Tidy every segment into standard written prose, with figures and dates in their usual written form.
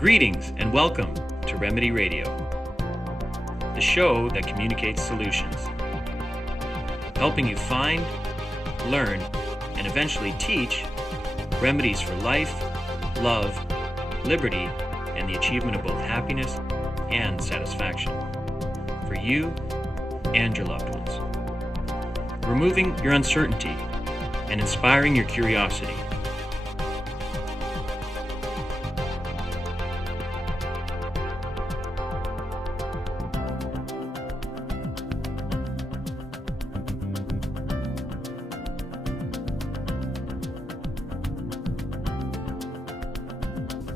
Greetings and welcome to Remedy Radio, the show that communicates solutions, helping you find, learn, and eventually teach remedies for life, love, liberty, and the achievement of both happiness and satisfaction for you and your loved ones, removing your uncertainty and inspiring your curiosity.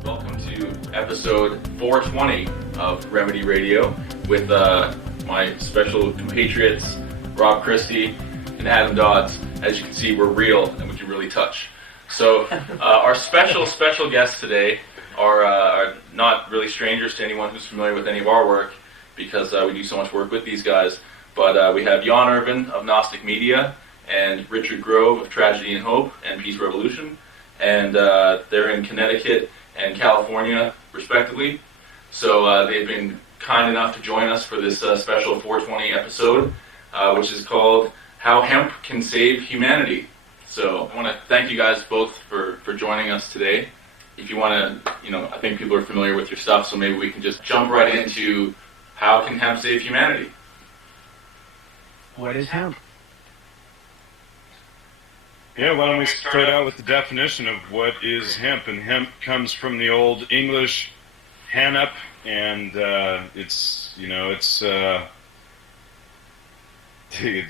Welcome to episode 420 of Remedy Radio with my special compatriots, Rob Christy and Adam Dodds. As you can see, we're real and we can really touch. So our special guests today are not really strangers to anyone who's familiar with any of our work because we do so much work with these guys. But we have Jan Irvin of Gnostic Media and Richard Grove of Tragedy and Hope and Peace Revolution. And they're in Connecticut and California, respectively. So they've been kind enough to join us for this special 420 episode, which is called How Hemp Can Save Humanity. So I want to thank you guys both for joining us today. If you want to, I think people are familiar with your stuff, so maybe we can just jump right into how can hemp save humanity? What is hemp? Yeah, why don't we start out with the definition of what is hemp? And hemp comes from the Old English hænep, and it's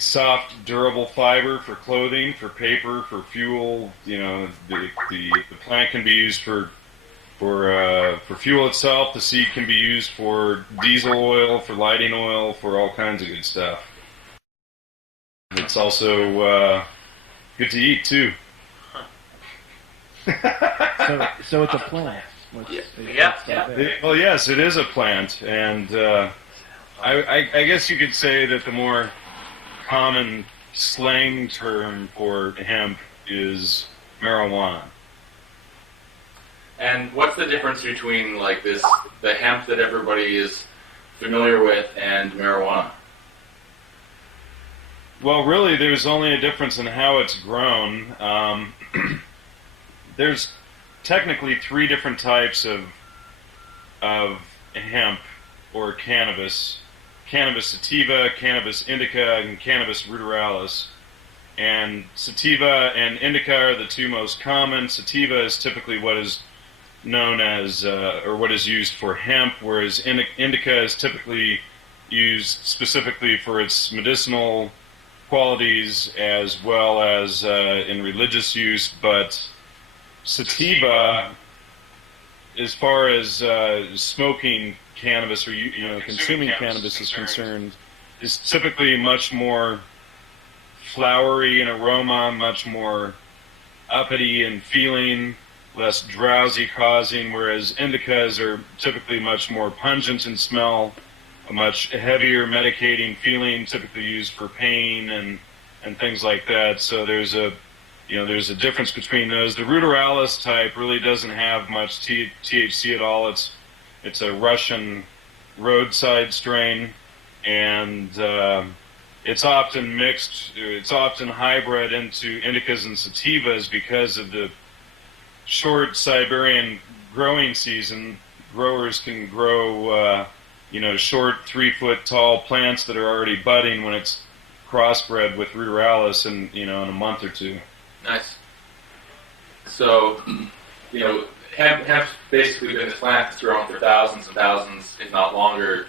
soft, durable fiber for clothing, for paper, for fuel. The plant can be used for fuel itself. The seed can be used for diesel oil, for lighting oil, for all kinds of good stuff. It's also good to eat too. So it's a plant. Well, yes, it is a plant, and I guess you could say that the more common slang term for hemp is marijuana. And what's the difference between the hemp that everybody is familiar with and marijuana? Well, really, there's only a difference in how it's grown. There's technically three different types of hemp or cannabis: cannabis sativa, cannabis indica, and cannabis ruderalis. And sativa and indica are the two most common. Sativa is typically what is known as, or what is used for hemp, whereas indica is typically used specifically for its medicinal qualities as well as in religious use. But sativa, as far as smoking cannabis or consuming cannabis is concerned, is typically much more flowery in aroma, much more uppity in feeling, less drowsy causing, whereas indicas are typically much more pungent in smell, a much heavier medicating feeling, typically used for pain and things like that. So there's a difference between those. The ruderalis type really doesn't have much THC at all. It's a Russian roadside strain, and it's often mixed. It's often hybrid into indicas and sativas because of the short Siberian growing season. Growers can grow short 3-foot tall plants that are already budding when it's crossbred with ruderalis in a month or two. Nice. So, hemp's basically been this plant that's grown for thousands and thousands, if not longer,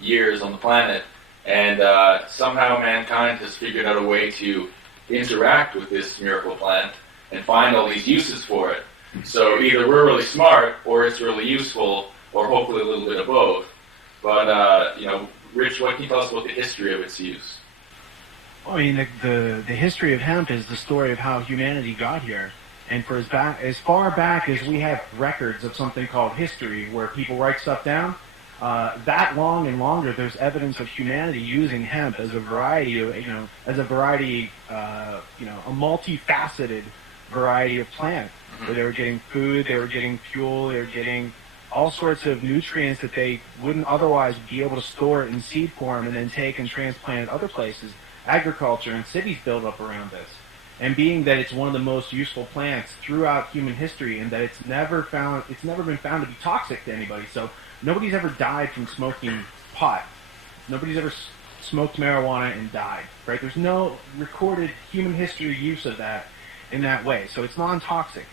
years on the planet, and somehow mankind has figured out a way to interact with this miracle plant and find all these uses for it. So either we're really smart, or it's really useful, or hopefully a little bit of both. But, Rich, what can you tell us about the history of its use? I mean, the history of hemp is the story of how humanity got here. And for as far back as we have records of something called history, where people write stuff down, that long and longer, there's evidence of humanity using hemp as a variety of, a multifaceted variety of plant. Where they were getting food, they were getting fuel, they were getting all sorts of nutrients that they wouldn't otherwise be able to store in seed form and then take and transplant other places. Agriculture and cities build up around this. And being that it's one of the most useful plants throughout human history, and that it's never been found to be toxic to anybody. So nobody's ever died from smoking pot. Nobody's ever smoked marijuana and died, right? There's no recorded human history use of that in that way. So it's non-toxic.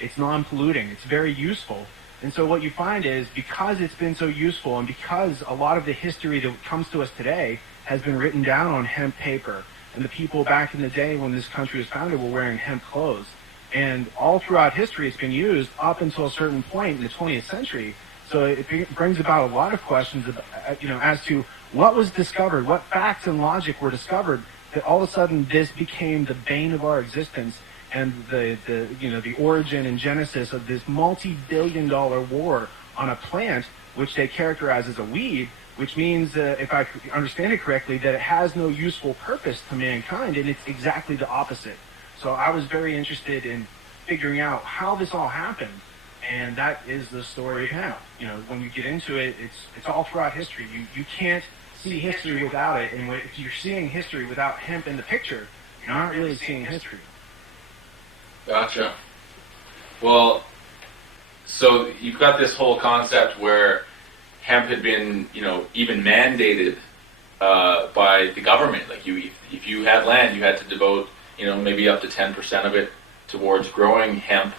It's non-polluting. It's very useful. And so what you find is, because it's been so useful, and because a lot of the history that comes to us today has been written down on hemp paper, and the people back in the day when this country was founded were wearing hemp clothes. And all throughout history it's been used up until a certain point in the 20th century. So it brings about a lot of questions about, as to what was discovered, what facts and logic were discovered, that all of a sudden this became the bane of our existence, and the origin and genesis of this multi-billion-dollar war on a plant which they characterize as a weed, which means, if I understand it correctly, that it has no useful purpose to mankind, and it's exactly the opposite. So I was very interested in figuring out how this all happened, and that is the story of hemp. When you get into it, it's all throughout history. You can't see history without it, and if you're seeing history without hemp in the picture, you're not really seeing history. Gotcha. Well, so you've got this whole concept where hemp had been, even mandated by the government. Like, if you had land, you had to devote, maybe up to 10% of it towards growing hemp,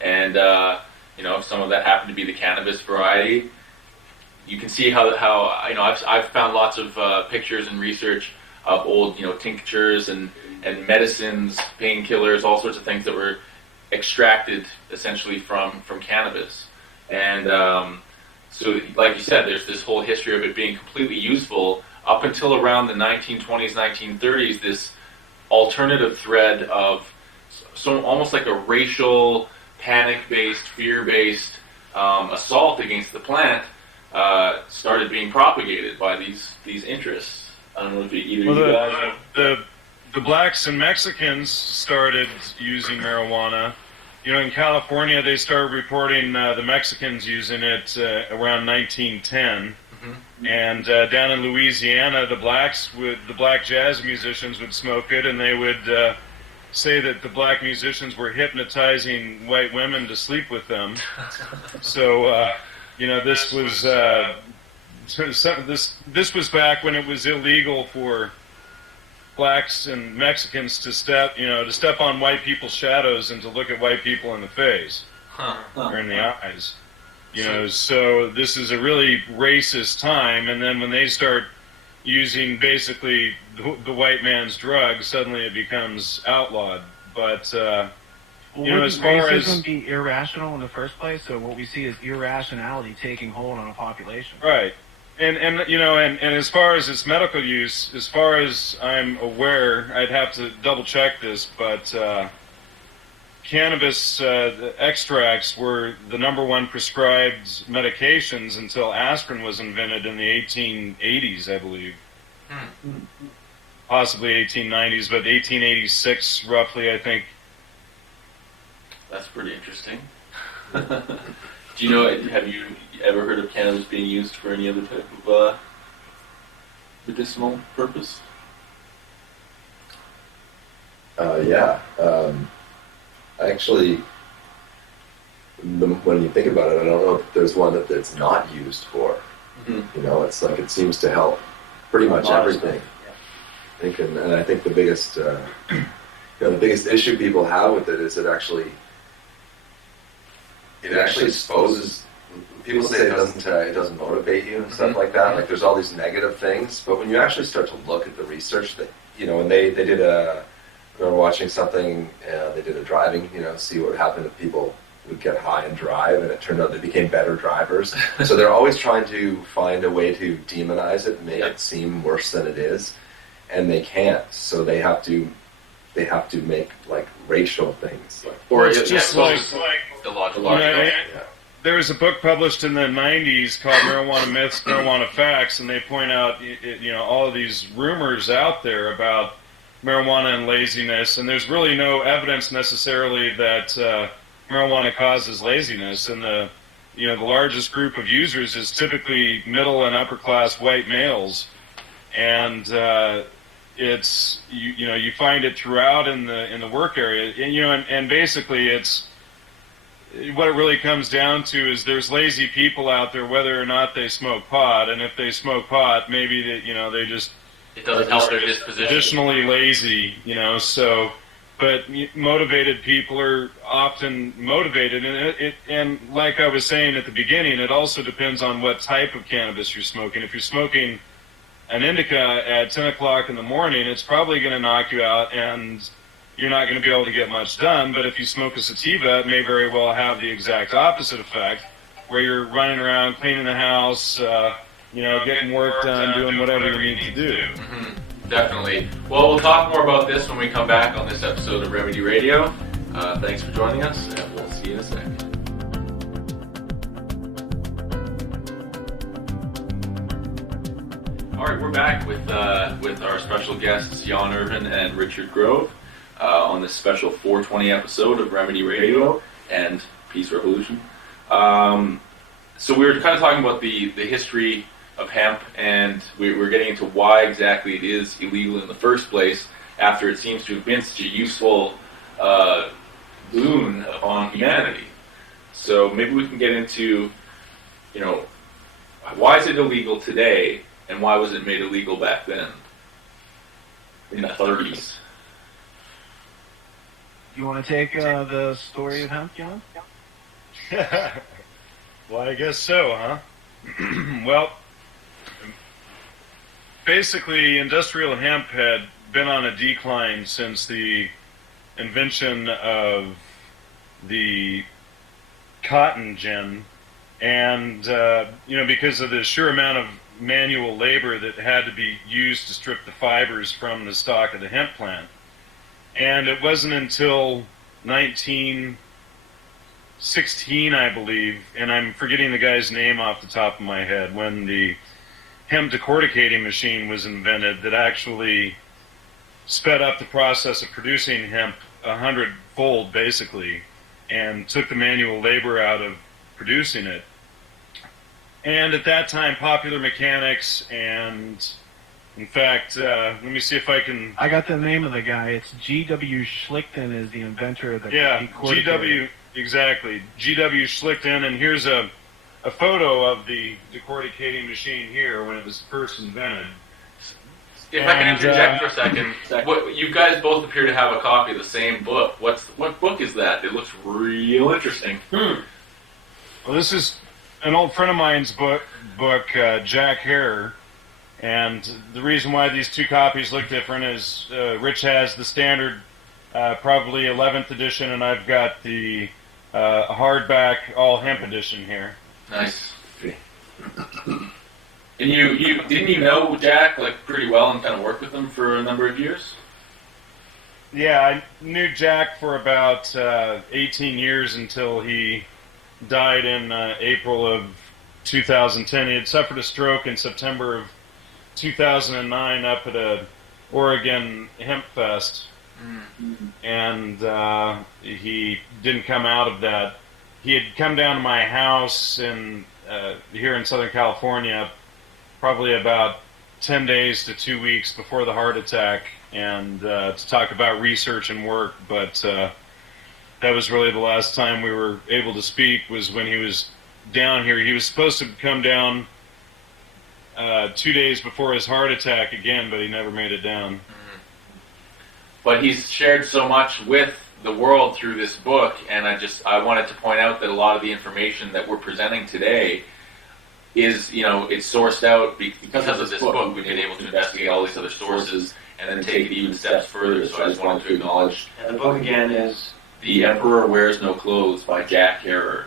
and if some of that happened to be the cannabis variety, you can see how I've found lots of pictures and research of old, tinctures and medicines, painkillers, all sorts of things that were extracted essentially from cannabis. And so, like you said, there's this whole history of it being completely useful up until around the 1920s, 1930s, this alternative thread of almost like a racial, panic-based, fear-based assault against the plant started being propagated by these interests. I don't know if either of you guys... The blacks and Mexicans started using marijuana. In California, they started reporting the Mexicans using it around 1910. Mm-hmm. And down in Louisiana, the black jazz musicians would smoke it, and they would say that the black musicians were hypnotizing white women to sleep with them. So, this was this was back when it was illegal for blacks and Mexicans to step on white people's shadows and to look at white people in the face or in the eyes. So this is a really racist time. And then when they start using basically the white man's drug, suddenly it becomes outlawed. But as far as racism be irrational in the first place, so what we see is irrationality taking hold on a population. Right. And as far as its medical use, as far as I'm aware, I'd have to double check this, but cannabis extracts were the number one prescribed medications until aspirin was invented in the 1880s, I believe. Possibly 1890s, but 1886 roughly, I think. That's pretty interesting. Have you ever heard of cannabis being used for any other type of medicinal purpose? Yeah. Actually, when you think about it, I don't know if there's one that it's not used for. Mm-hmm. It's like it seems to help pretty much everything. Yeah. And I think the biggest, the biggest issue people have with it is it actually exposes. People say it doesn't motivate you and stuff like that. Like there's all these negative things, but when you actually start to look at the research that when they did I remember watching something. They did a driving, see what would happen if people would get high and drive, and it turned out they became better drivers. So they're always trying to find a way to demonize it and make it seem worse than it is, and they can't. So they have to make like racial things, or it's just like illogical. There was a book published in the 90s called Marijuana Myths, Marijuana Facts, and they point out, all of these rumors out there about marijuana and laziness, and there's really no evidence necessarily that marijuana causes laziness. And the the largest group of users is typically middle and upper class white males, and it's you find it throughout in the work area, and basically it's what it really comes down to is there's lazy people out there whether or not they smoke pot, and if they smoke pot, maybe they just it doesn't help their disposition. Additionally lazy, so. But motivated people are often motivated, and like I was saying at the beginning, it also depends on what type of cannabis you're smoking. If you're smoking an indica at 10 o'clock in the morning, it's probably going to knock you out, and you're not going to be able to get much done. But if you smoke a sativa, it may very well have the exact opposite effect, where you're running around, cleaning the house, getting work done, doing whatever you need to do. Mm-hmm. Definitely. Well, we'll talk more about this when we come back on this episode of Remedy Radio. Thanks for joining us, and we'll see you in a second. All right, we're back with our special guests, Jan Irvin and Richard Grove, on this special 420 episode of Remedy Radio and Peace Revolution. So we were kind of talking about the history of hemp, and we're getting into why exactly it is illegal in the first place, after it seems to have been such a useful boon upon humanity. So maybe we can get into, why is it illegal today, and why was it made illegal back then, in the 30s? You want to take the story of hemp, John? Well, I guess so, huh? Well, basically, industrial hemp had been on a decline since the invention of the cotton gin, and because of the sheer amount of manual labor that had to be used to strip the fibers from the stalk of the hemp plant. And it wasn't until 1916, I believe, and I'm forgetting the guy's name off the top of my head, when the hemp decorticating machine was invented, that actually sped up the process of producing hemp 100-fold, basically, and took the manual labor out of producing it. And at that time, Popular Mechanics and, in fact, let me see if I can... I got the name of the guy. It's G.W. Schlichten is the inventor of the decorticator. G.W. Exactly. G.W. Schlichten, and here's a photo of the decorticating machine here when it was first invented. If I can interject for a second, you guys both appear to have a copy of the same book. What book is that? It looks real interesting. Well, this is an old friend of mine's book, Jack Hare, and the reason why these two copies look different is Rich has the standard, probably 11th edition, and I've got the hardback all hemp edition here. Nice. And you didn't you know Jack pretty well and kind of worked with him for a number of years? Yeah, I knew Jack for about 18 years until he died in April of 2010. He had suffered a stroke in September of 2009 up at a Oregon Hemp Fest, and he didn't come out of that. He had come down to my house here in Southern California probably about 10 days to 2 weeks before the heart attack, and to talk about research and work, but that was really the last time we were able to speak, was when he was down here. He was supposed to come down 2 days before his heart attack again, but he never made it down. But he's shared so much with the world through this book, and I wanted to point out that a lot of the information that we're presenting today is, it's sourced out because of this book. We've been able to investigate all these other sources and then take it even steps further. So I just wanted to acknowledge. And the book again is The Emperor Wears No Clothes by Jack Hare.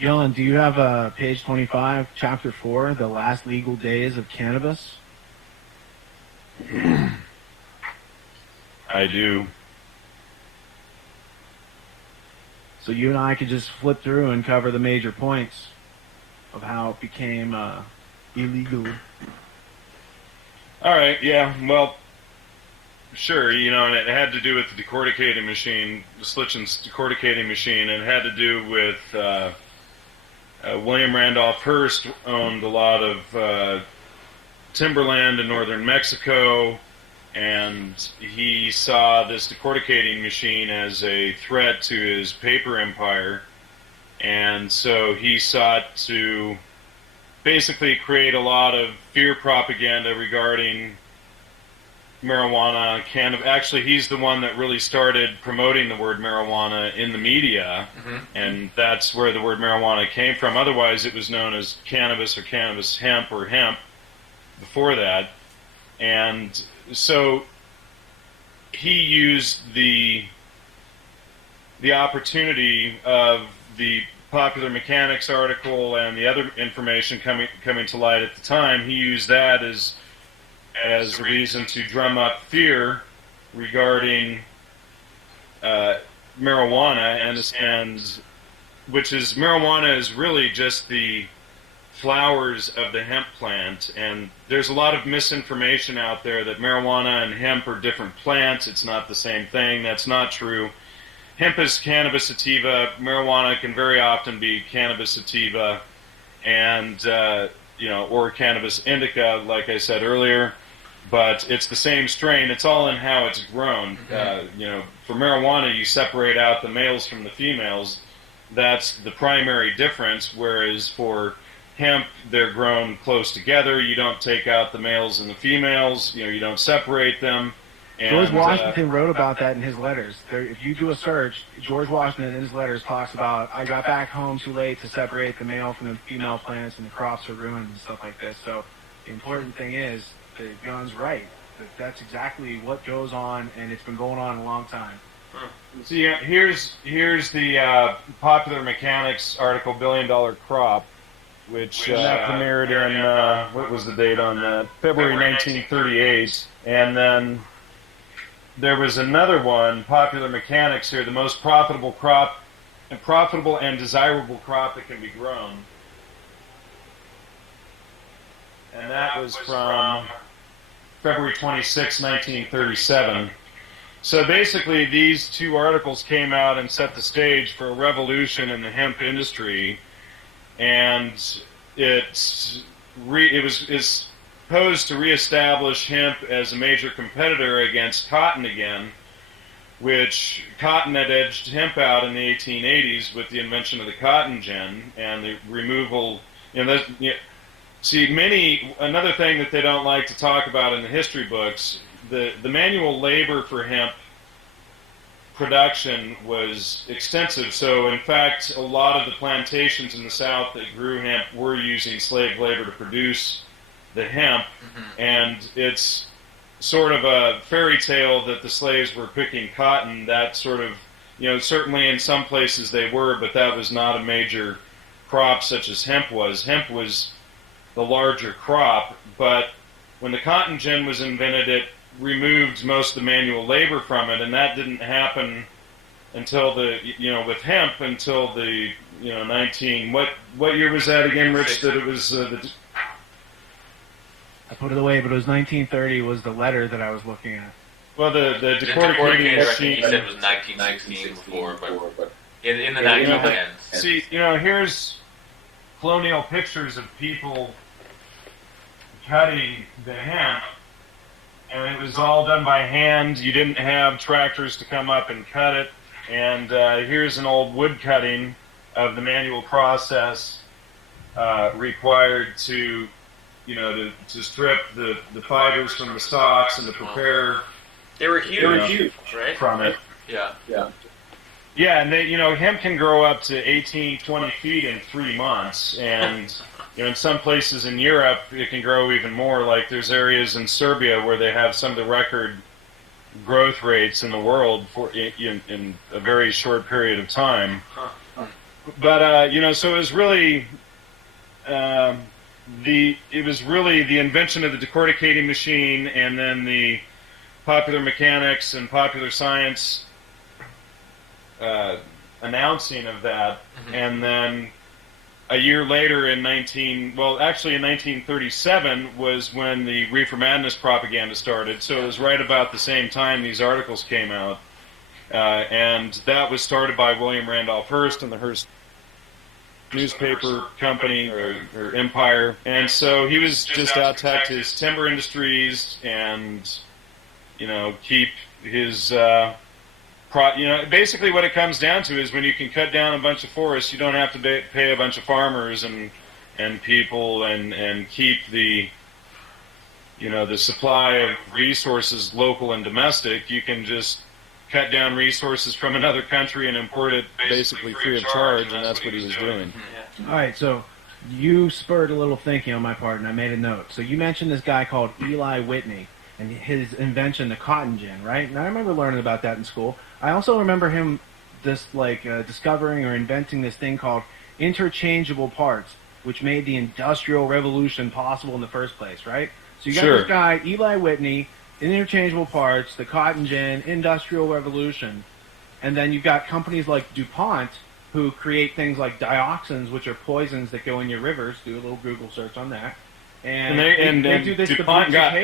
Dylan, do you have page 25, chapter 4, The Last Legal Days of Cannabis? I do. So you and I could just flip through and cover the major points of how it became illegal. All right, yeah, well, Sure, and it had to do with the decorticating machine, the Schlichten's decorticating machine, and it had to do with William Randolph Hearst owned a lot of timberland in northern Mexico, and he saw this decorticating machine as a threat to his paper empire, and so he sought to basically create a lot of fear propaganda regarding marijuana. Actually, he's the one that really started promoting the word marijuana in the media, and that's where the word marijuana came from. Otherwise, it was known as cannabis or cannabis hemp or hemp before that. And so he used the opportunity of the Popular Mechanics article and the other information coming to light at the time. He used that as a reason to drum up fear regarding marijuana, and which is marijuana is really just the flowers of the hemp plant, and there's a lot of misinformation out there that marijuana and hemp are different plants. It's not the same thing. That's not true. Hemp is cannabis sativa. Marijuana can very often be cannabis sativa, and or cannabis indica, like I said earlier. But it's the same strain. It's all in how it's grown. For marijuana, you separate out the males from the females. That's the primary difference. Whereas for hemp, they're grown close together. You don't take out the males and the females. You don't separate them. And, George Washington wrote about that in his letters. If you do a search, George Washington in his letters talks about, I got back home too late to separate the male from the female plants, and the crops are ruined and stuff like this. So the important thing is that John's right. That's exactly what goes on, and it's been going on a long time. So here's the Popular Mechanics article, $1 Billion Crop, which premiered in, what was the date on that? February 1938. And then there was another one, Popular Mechanics here, the most profitable and desirable crop that can be grown. And that was from February 26, 1937. So basically, these two articles came out and set the stage for a revolution in the hemp industry, and it's posed to reestablish hemp as a major competitor against cotton again, which cotton had edged hemp out in the 1880s with the invention of the cotton gin and the removal. Another thing that they don't like to talk about in the history books, the manual labor for hemp production was extensive. So, in fact, a lot of the plantations in the South that grew hemp were using slave labor to produce the hemp, and it's sort of a fairy tale that the slaves were picking cotton. That sort of, certainly in some places they were, but that was not a major crop such as hemp was. Hemp was the larger crop, but when the cotton gin was invented, it removed most of the manual labor from it, and that didn't happen until with hemp until the 19 what year was that again, Rich? That it was I put it away, but it was 1930 was the letter that I was looking at. Well, the decorticating machine. He said it was 1919 before, but in the 1910s. See, here's colonial pictures of people cutting the hemp, and it was all done by hand. You didn't have tractors to come up and cut it. And here's an old wood cutting of the manual process required to strip the fibers from the stalks and to prepare. They were huge, right? From it. Yeah. Yeah, and hemp can grow up to 18, 20 feet in 3 months, and in some places in Europe it can grow even more. Like there's areas in Serbia where they have some of the record growth rates in the world in a very short period of time. But so it was really the invention of the decorticating machine, and then the Popular Mechanics and Popular Science announcing of that, and then a year later in 1937 was when the Reefer Madness propaganda started. So it was right about the same time these articles came out. And that was started by William Randolph Hearst and the Hearst newspaper company or empire. And so he was just out to protect his timber industries and, keep his... basically what it comes down to is when you can cut down a bunch of forests, you don't have to pay a bunch of farmers and people and keep the the supply of resources local and domestic. You can just cut down resources from another country and import it basically free of charge, and that's what he was doing. All right, so you spurred a little thinking on my part, and I made a note. So you mentioned this guy called Eli Whitney and his invention, the cotton gin, right? And I remember learning about that in school. I also remember him discovering or inventing this thing called interchangeable parts, which made the Industrial Revolution possible in the first place, right? So you got this guy, Eli Whitney, interchangeable parts, the cotton gin, Industrial Revolution, and then you've got companies like DuPont who create things like dioxins, which are poisons that go in your rivers. Do a little Google search on that. And they do this DuPont got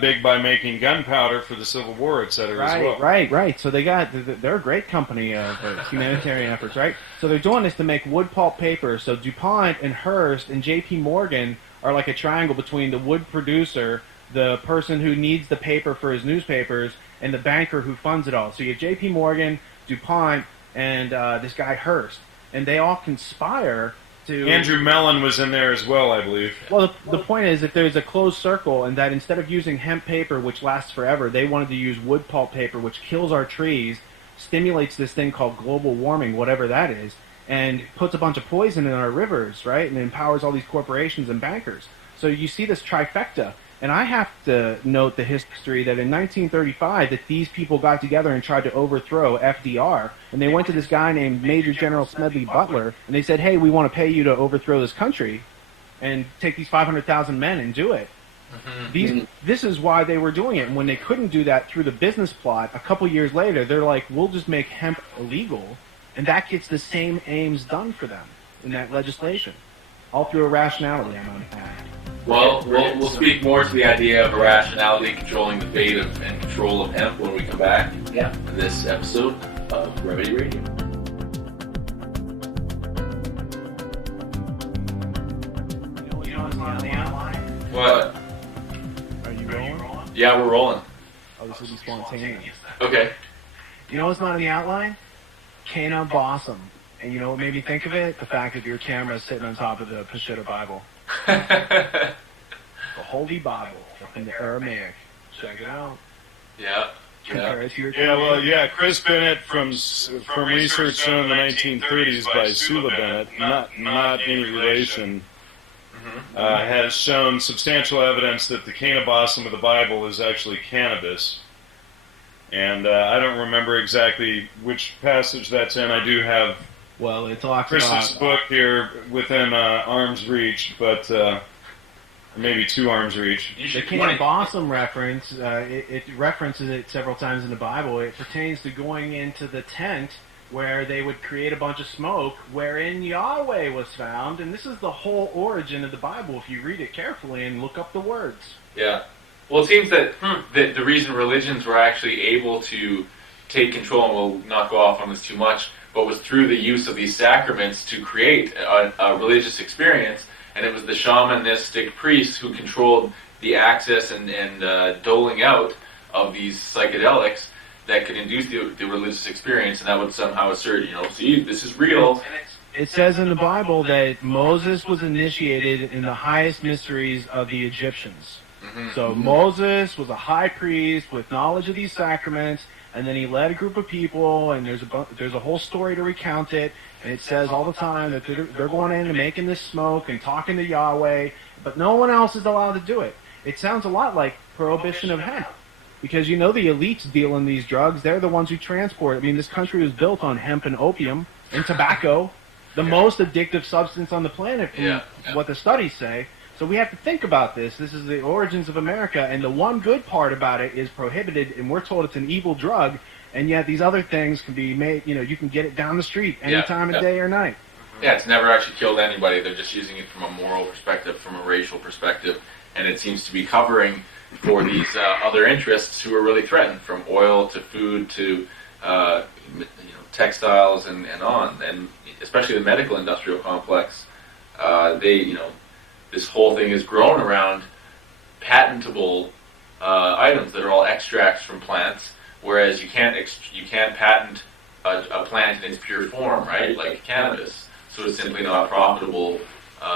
big by making gunpowder for the Civil War, et cetera, as well. Right. So they're a great company of humanitarian efforts, right? So they're doing this to make wood pulp paper. So DuPont and Hearst and J.P. Morgan are like a triangle between the wood producer, the person who needs the paper for his newspapers, and the banker who funds it all. So you have J.P. Morgan, DuPont, and this guy Hearst, and they all conspire to... Andrew Mellon was in there as well, I believe. Well, the point is that there's a closed circle, and that instead of using hemp paper, which lasts forever, they wanted to use wood pulp paper, which kills our trees, stimulates this thing called global warming, whatever that is, and puts a bunch of poison in our rivers, right, and empowers all these corporations and bankers. So you see this trifecta. And I have to note the history that in 1935 that these people got together and tried to overthrow FDR. And they went to this guy named Major General Smedley Butler, and they said, hey, we want to pay you to overthrow this country and take these 500,000 men and do it. This is why they were doing it. And when they couldn't do that through the business plot, a couple years later, they're like, we'll just make hemp illegal. And that gets the same aims done for them in that legislation. All through irrationality, I'm on that. Well, we'll speak more to the idea of irrationality controlling the fate of and control of hemp when we come back in this episode of Remedy Radio. You know what's on the outline? What? Are you rolling? Yeah, we're rolling. Oh, this will be spontaneous. Okay. You know what's not on the outline? Cana Bossum. And you know what made me think of it? The fact that your camera is sitting on top of the Peshitta Bible. The Holy Bible in the Aramaic. Check it out. Yeah. Compare it to your Chris Bennett from research done in the 1930s by Sula Bennett, not any relation, has shown substantial evidence that the Cannabis of the Bible is actually cannabis. And I don't remember exactly which passage that's in. I do have it talks Chris's about book here within arm's reach, but maybe 2 arms reach. the Cannabis reference. It references it several times in the Bible. It pertains to going into the tent where they would create a bunch of smoke, wherein Yahweh was found, and this is the whole origin of the Bible. If you read it carefully and look up the words. Yeah. Well, it seems that the reason religions were actually able to take control, and we'll not go off on this too much, but was through the use of these sacraments to create a religious experience, and it was the shamanistic priests who controlled the access and doling out of these psychedelics that could induce the religious experience, and that would somehow assert, see, this is real. It says in the Bible that Moses was initiated in the highest mysteries of the Egyptians. So Moses was a high priest with knowledge of these sacraments, and then he led a group of people, and there's a whole story to recount it, and it says all the time that they're going in and making this smoke and talking to Yahweh, but no one else is allowed to do it. It sounds a lot like prohibition of hemp, because the elites deal in these drugs. They're the ones who transport it. I mean, this country was built on hemp and opium and tobacco, the most addictive substance on the planet from what the studies say. So we have to think about this. This is the origins of America, and the one good part about it is prohibited, and we're told it's an evil drug, and yet these other things can be made, you can get it down the street any time of day or night. Yeah, it's never actually killed anybody. They're just using it from a moral perspective, from a racial perspective, and it seems to be covering for these other interests who are really threatened, from oil to food to textiles and on, and especially the medical industrial complex. This whole thing is grown around patentable items that are all extracts from plants, whereas you can't patent a plant in its pure form, right? Like cannabis, so it's simply not profitable.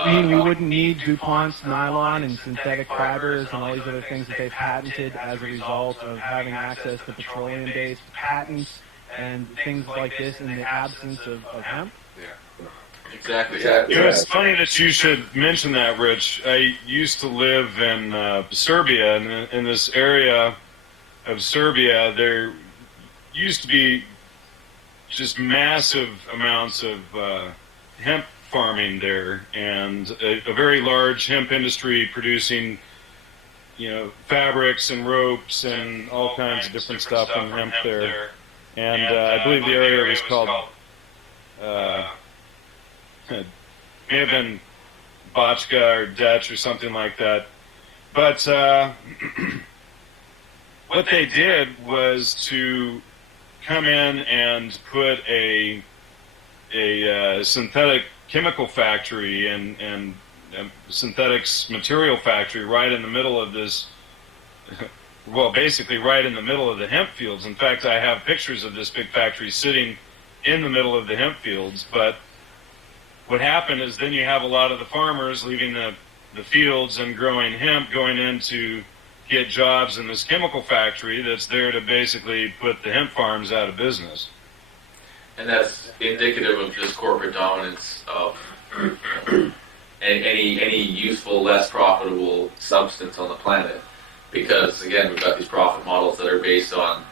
We wouldn't need DuPont's nylon and synthetic fibers and all these other things that they've patented as a result of having access to petroleum-based patents and things like this in the absence of hemp. Exactly. It's funny that you should mention that, Rich. I used to live in Serbia, and in this area of Serbia, there used to be just massive amounts of hemp farming there, and a very large hemp industry producing, fabrics and ropes and all kinds of different stuff from hemp there. And I believe the area was called, it may have been Botchka or Dutch or something like that. But what they did was to come in and put a synthetic chemical factory and synthetics material factory right in the middle of this, well, basically right in the middle of the hemp fields. In fact, I have pictures of this big factory sitting in the middle of the hemp fields. But what happened is then you have a lot of the farmers leaving the fields and growing hemp, going in to get jobs in this chemical factory that's there to basically put the hemp farms out of business. And that's indicative of just corporate dominance of any useful, less profitable substance on the planet. Because again, we've got these profit models that are based on,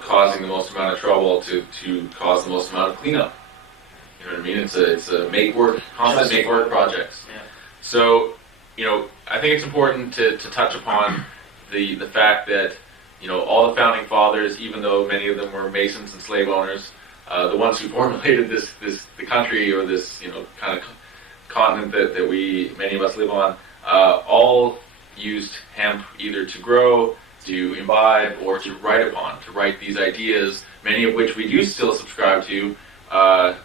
causing the most amount of trouble to cause the most amount of cleanup. You know what I mean? It's a constant make work projects. Yeah. So, I think it's important to touch upon the fact that, all the founding fathers, even though many of them were Masons and slave owners, the ones who formulated the country or this, kind of continent that many of us live on, all used hemp either to grow, to imbibe, or to write upon, to write these ideas, many of which we do still subscribe to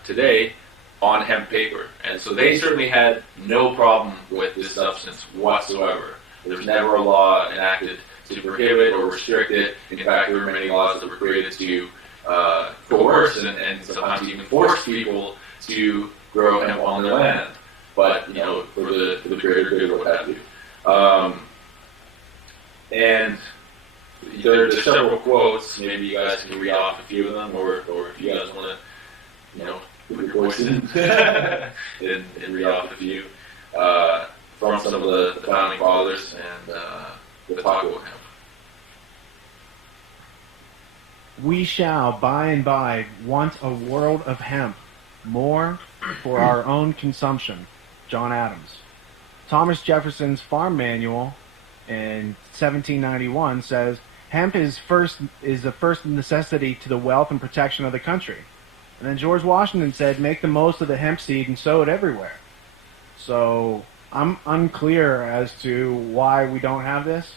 today on hemp paper. And so they certainly had no problem with this substance whatsoever. There was never a law enacted to prohibit or restrict it. In fact, there were many laws that were created to coerce and sometimes even force people to grow hemp on their land, but for the greater good or what have you. And there's several quotes. Maybe you guys can read off a few of them, or if you guys want to, put your voice in and read off a few from some of the founding fathers and the talk about hemp. We shall by and by want a world of hemp, more for our own consumption. John Adams. Thomas Jefferson's Farm Manual in 1791 says, hemp is the first necessity to the wealth and protection of the country. And then George Washington said, make the most of the hemp seed and sow it everywhere. So I'm unclear as to why we don't have this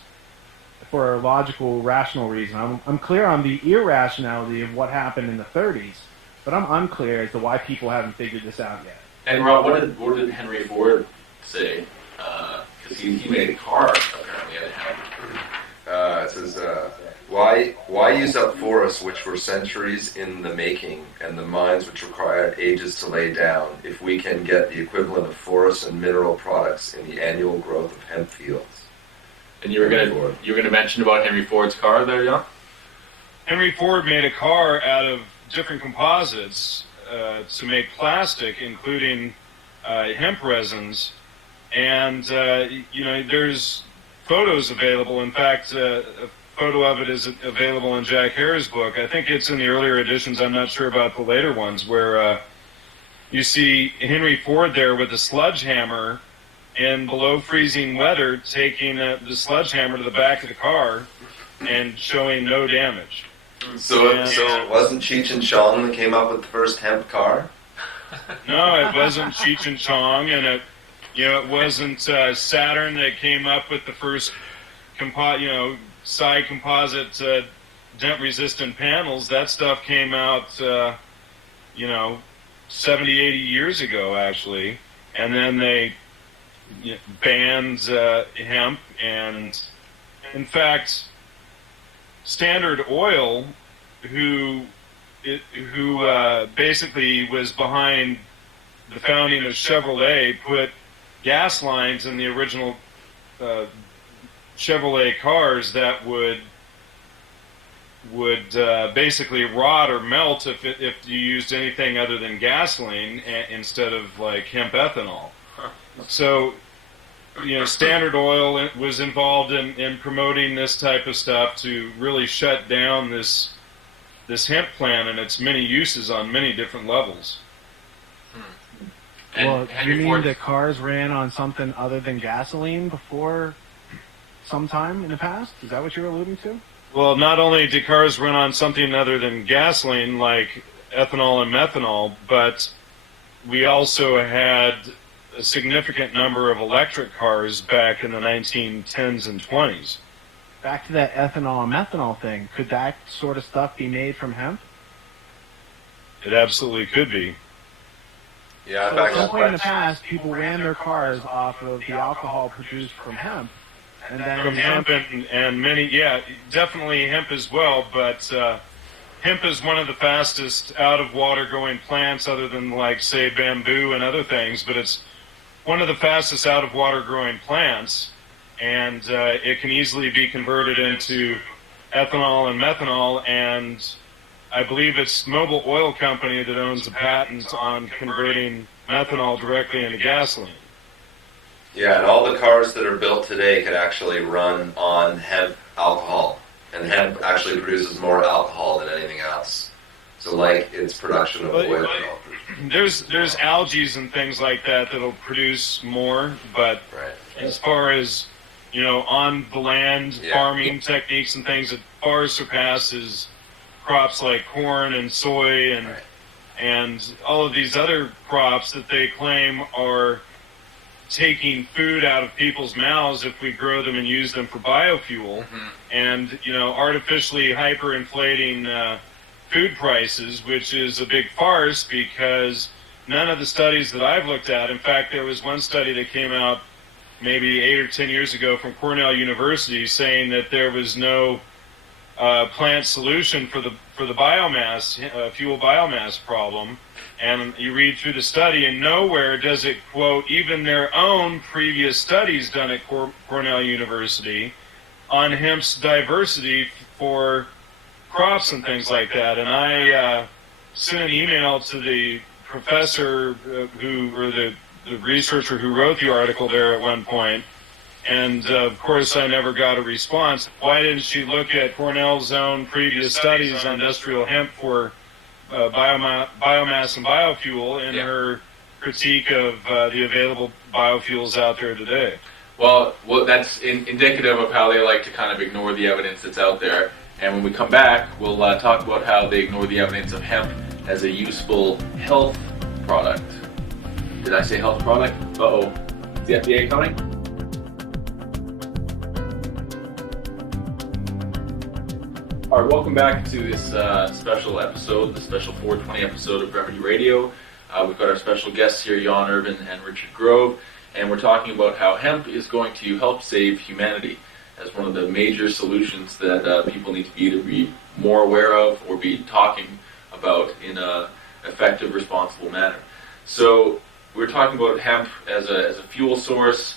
for a logical, rational reason. I'm clear on the irrationality of what happened in the 30s, but I'm unclear as to why people haven't figured this out yet. And Rob, what did Henry Ford say? Because he made a car apparently out of hemp. It says, why use up forests which were centuries in the making and the mines which required ages to lay down if we can get the equivalent of forests and mineral products in the annual growth of hemp fields? And you were gonna mention about Henry Ford's car there, John? Henry Ford made a car out of different composites to make plastic, including hemp resins. And, there's photos available. In fact, a photo of it is available in Jack Hare's book. I think it's in the earlier editions. I'm not sure about the later ones, where you see Henry Ford there with a sledgehammer in below freezing weather, taking the sledgehammer to the back of the car and showing no damage. So wasn't Cheech and Chong that came up with the first hemp car? No, it wasn't Cheech and Chong, and it wasn't Saturn that came up with the first side composite dent-resistant panels. That stuff came out, 70, 80 years ago, actually. And then they banned hemp, and in fact, Standard Oil, who basically was behind the founding of Chevrolet, put gas lines in the original Chevrolet cars that would basically rot or melt if you used anything other than gasoline instead of like hemp ethanol. So, Standard Oil was involved in promoting this type of stuff to really shut down this hemp plant and its many uses on many different levels. Well, you mean the cars ran on something other than gasoline before sometime in the past? Is that what you're alluding to? Well, not only did cars run on something other than gasoline, like ethanol and methanol, but we also had a significant number of electric cars back in the 1910s and 20s. Back to that ethanol and methanol thing, could that sort of stuff be made from hemp? It absolutely could be. Yeah, So at some point in the past, people ran their cars off of the alcohol produced from hemp. And then From hemp and many, definitely hemp as well, but hemp is one of the fastest out-of-water growing plants other than, like, say, bamboo and other things, but it's one of the fastest out-of-water growing plants, and it can easily be converted into ethanol and methanol, and I believe it's Mobil Oil Company that owns a patent on converting methanol directly into gasoline. Yeah, and all the cars that are built today can actually run on hemp alcohol. And hemp actually produces more alcohol than anything else. So, like, its production of oil. There's algae and things like that that'll produce more, but as far as, on the land farming techniques and things, it far surpasses crops like corn and soy and all of these other crops that they claim are taking food out of people's mouths if we grow them and use them for biofuel, and artificially hyperinflating food prices, which is a big farce because none of the studies that I've looked at, in fact, there was one study that came out maybe 8 or 10 years ago from Cornell University saying that there was no plant solution for the biomass fuel biomass problem. And you read through the study, and nowhere does it quote even their own previous studies done at Cornell University on hemp's diversity for crops and things like that. And I sent an email to the professor the researcher who wrote the article there at one point, and of course I never got a response. Why didn't she look at Cornell's own previous studies on industrial hemp for biomass and biofuel in her critique of the available biofuels out there today? Well, that's indicative of how they like to kind of ignore the evidence that's out there. And when we come back, we'll talk about how they ignore the evidence of hemp as a useful health product. Did I say health product? Uh-oh. Is the FDA coming? All right, welcome back to this special episode, the special 420 episode of Remedy Radio. We've got our special guests here, Jan Irvin and Richard Grove, and we're talking about how hemp is going to help save humanity as one of the major solutions that people need to be more aware of or be talking about in an effective, responsible manner. So we're talking about hemp as a fuel source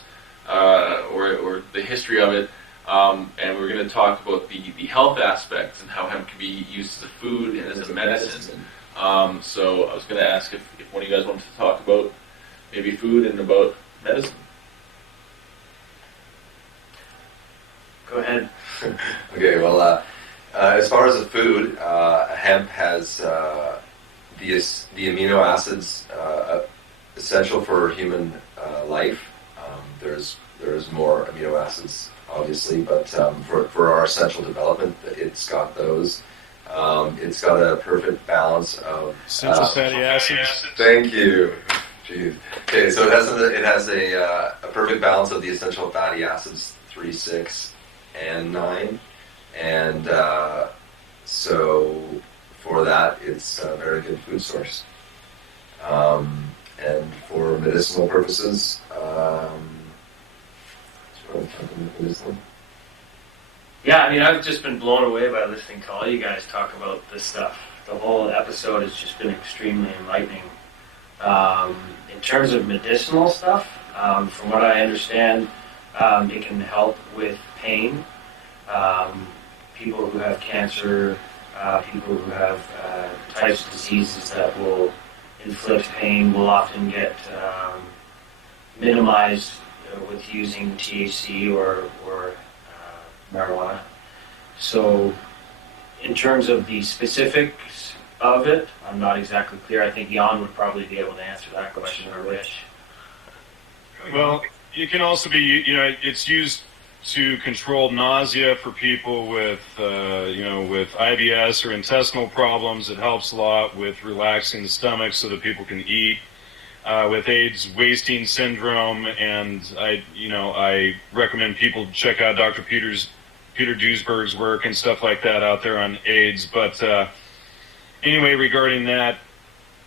or the history of it. And we're going to talk about the health aspects and how hemp can be used as a food and as a medicine. So I was going to ask if one of you guys wanted to talk about maybe food and about medicine. Go ahead. Okay, well, as far as the food, hemp has the amino acids essential for human life. There's more amino acids, obviously, but for our essential development, it's got those. It's got a perfect balance of essential fatty acids. Thank you. Jeez. Okay, so it has a perfect balance of the essential fatty acids 3, 6, and 9, and so for that, it's a very good food source. And for medicinal purposes, yeah, I mean, I've just been blown away by listening to all you guys talk about this stuff. The whole episode has just been extremely enlightening. In terms of medicinal stuff, from what I understand, it can help with pain. People who have cancer, people who have types of diseases that will inflict pain will often get minimized with using THC or marijuana. So in terms of the specifics of it, I'm not exactly clear. I think Jan would probably be able to answer that question, or Rich. Well, it can also be, it's used to control nausea for people with, with IBS or intestinal problems. It helps a lot with relaxing the stomach so that people can eat. With AIDS wasting syndrome, and I recommend people check out Dr. Peter Duesberg's work and stuff like that out there on AIDS. But anyway, regarding that,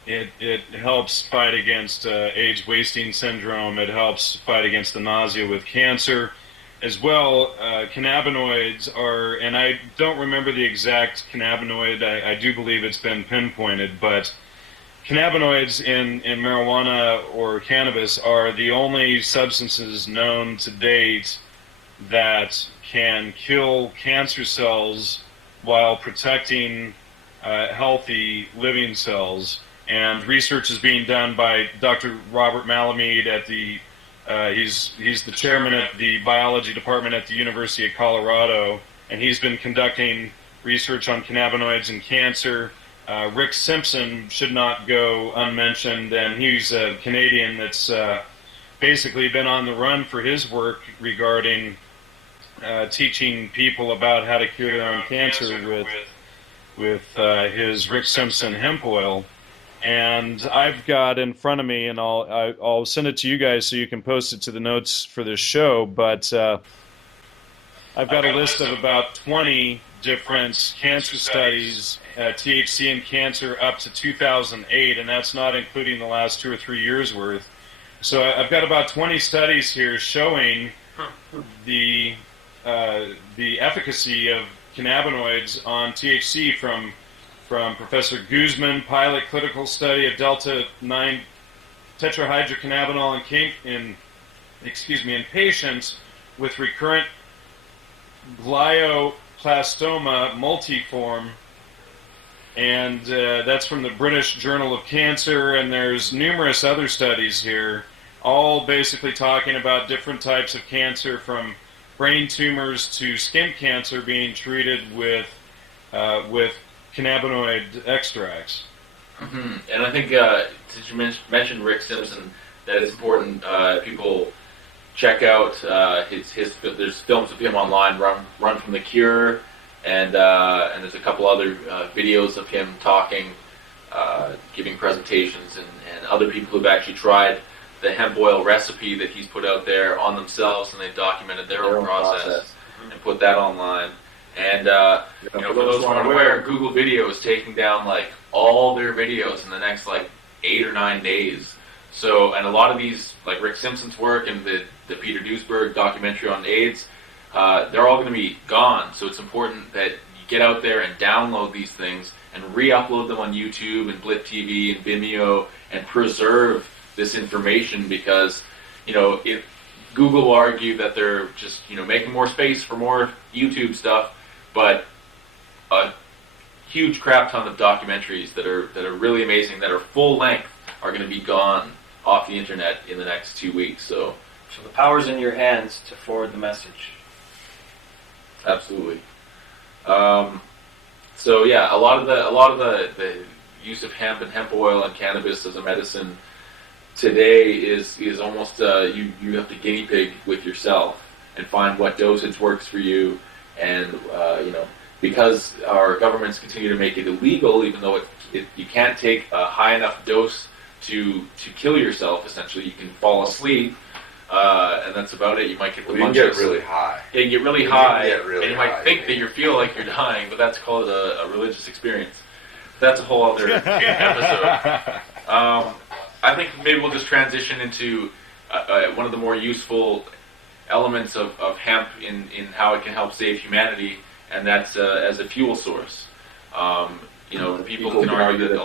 it helps fight against AIDS wasting syndrome. It helps fight against the nausea with cancer. As well, cannabinoids are, and I don't remember the exact cannabinoid, I do believe it's been pinpointed, but cannabinoids in marijuana or cannabis are the only substances known to date that can kill cancer cells while protecting healthy living cells. And research is being done by Dr. Robert Malamud at the he's the chairman of the biology department at the University of Colorado, and he's been conducting research on cannabinoids and cancer. Rick Simpson should not go unmentioned, and he's a Canadian that's basically been on the run for his work regarding teaching people about how to cure their own cancer with his Rick Simpson hemp oil. And I've got in front of me, and I'll send it to you guys so you can post it to the notes for this show, but I've got a list of about 20 different cancer studies, THC and cancer up to 2008, and that's not including the last 2 or 3 years worth. So I've got about 20 studies here showing the efficacy of cannabinoids on THC from Professor Guzman, pilot clinical study of delta-9 tetrahydrocannabinol in patients with recurrent glioblastoma multiforme, and that's from the British Journal of Cancer, and there's numerous other studies here, all basically talking about different types of cancer, from brain tumors to skin cancer being treated with cannabinoid extracts. Mm-hmm. And I think, since you mentioned Rick Simpson, that it's important people check out his there's films of him online, Run from the Cure, and there's a couple other videos of him talking, giving presentations, and other people who've actually tried the hemp oil recipe that he's put out there on themselves, and they've documented their own process and put that online. And for those who aren't aware, Google Video is taking down like all their videos in the next like 8 or 9 days. So, and a lot of these, like Rick Simpson's work and the Peter Duesberg documentary on AIDS, they're all going to be gone. So it's important that you get out there and download these things and re-upload them on YouTube and Blip TV and Vimeo and preserve this information, because if Google will argue that they're just making more space for more YouTube stuff, but a huge crap ton of documentaries that are really amazing, that are full length, are going to be gone off the internet in the next 2 weeks. So the power's in your hands to forward the message. Absolutely. So yeah, a lot of the use of hemp and hemp oil and cannabis as a medicine today is almost you have to guinea pig with yourself and find what dosage works for you, and because our governments continue to make it illegal, even though you can't take a high enough dose to kill yourself. Essentially, you can fall asleep, and that's about it. You might get the You can munchies. get really high. Yeah, you get really high, get really and you might high, think yeah. that you feel like you're dying, but that's called a religious experience. That's a whole other episode. I think maybe we'll just transition into one of the more useful elements of hemp in how it can help save humanity, and that's as a fuel source. People can argue that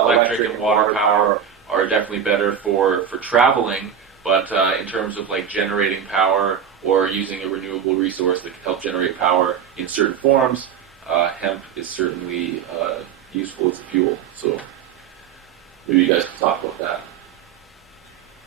electric and water power are definitely better for traveling, but in terms of like generating power or using a renewable resource that can help generate power in certain forms, hemp is certainly useful as a fuel. So maybe you guys can talk about that.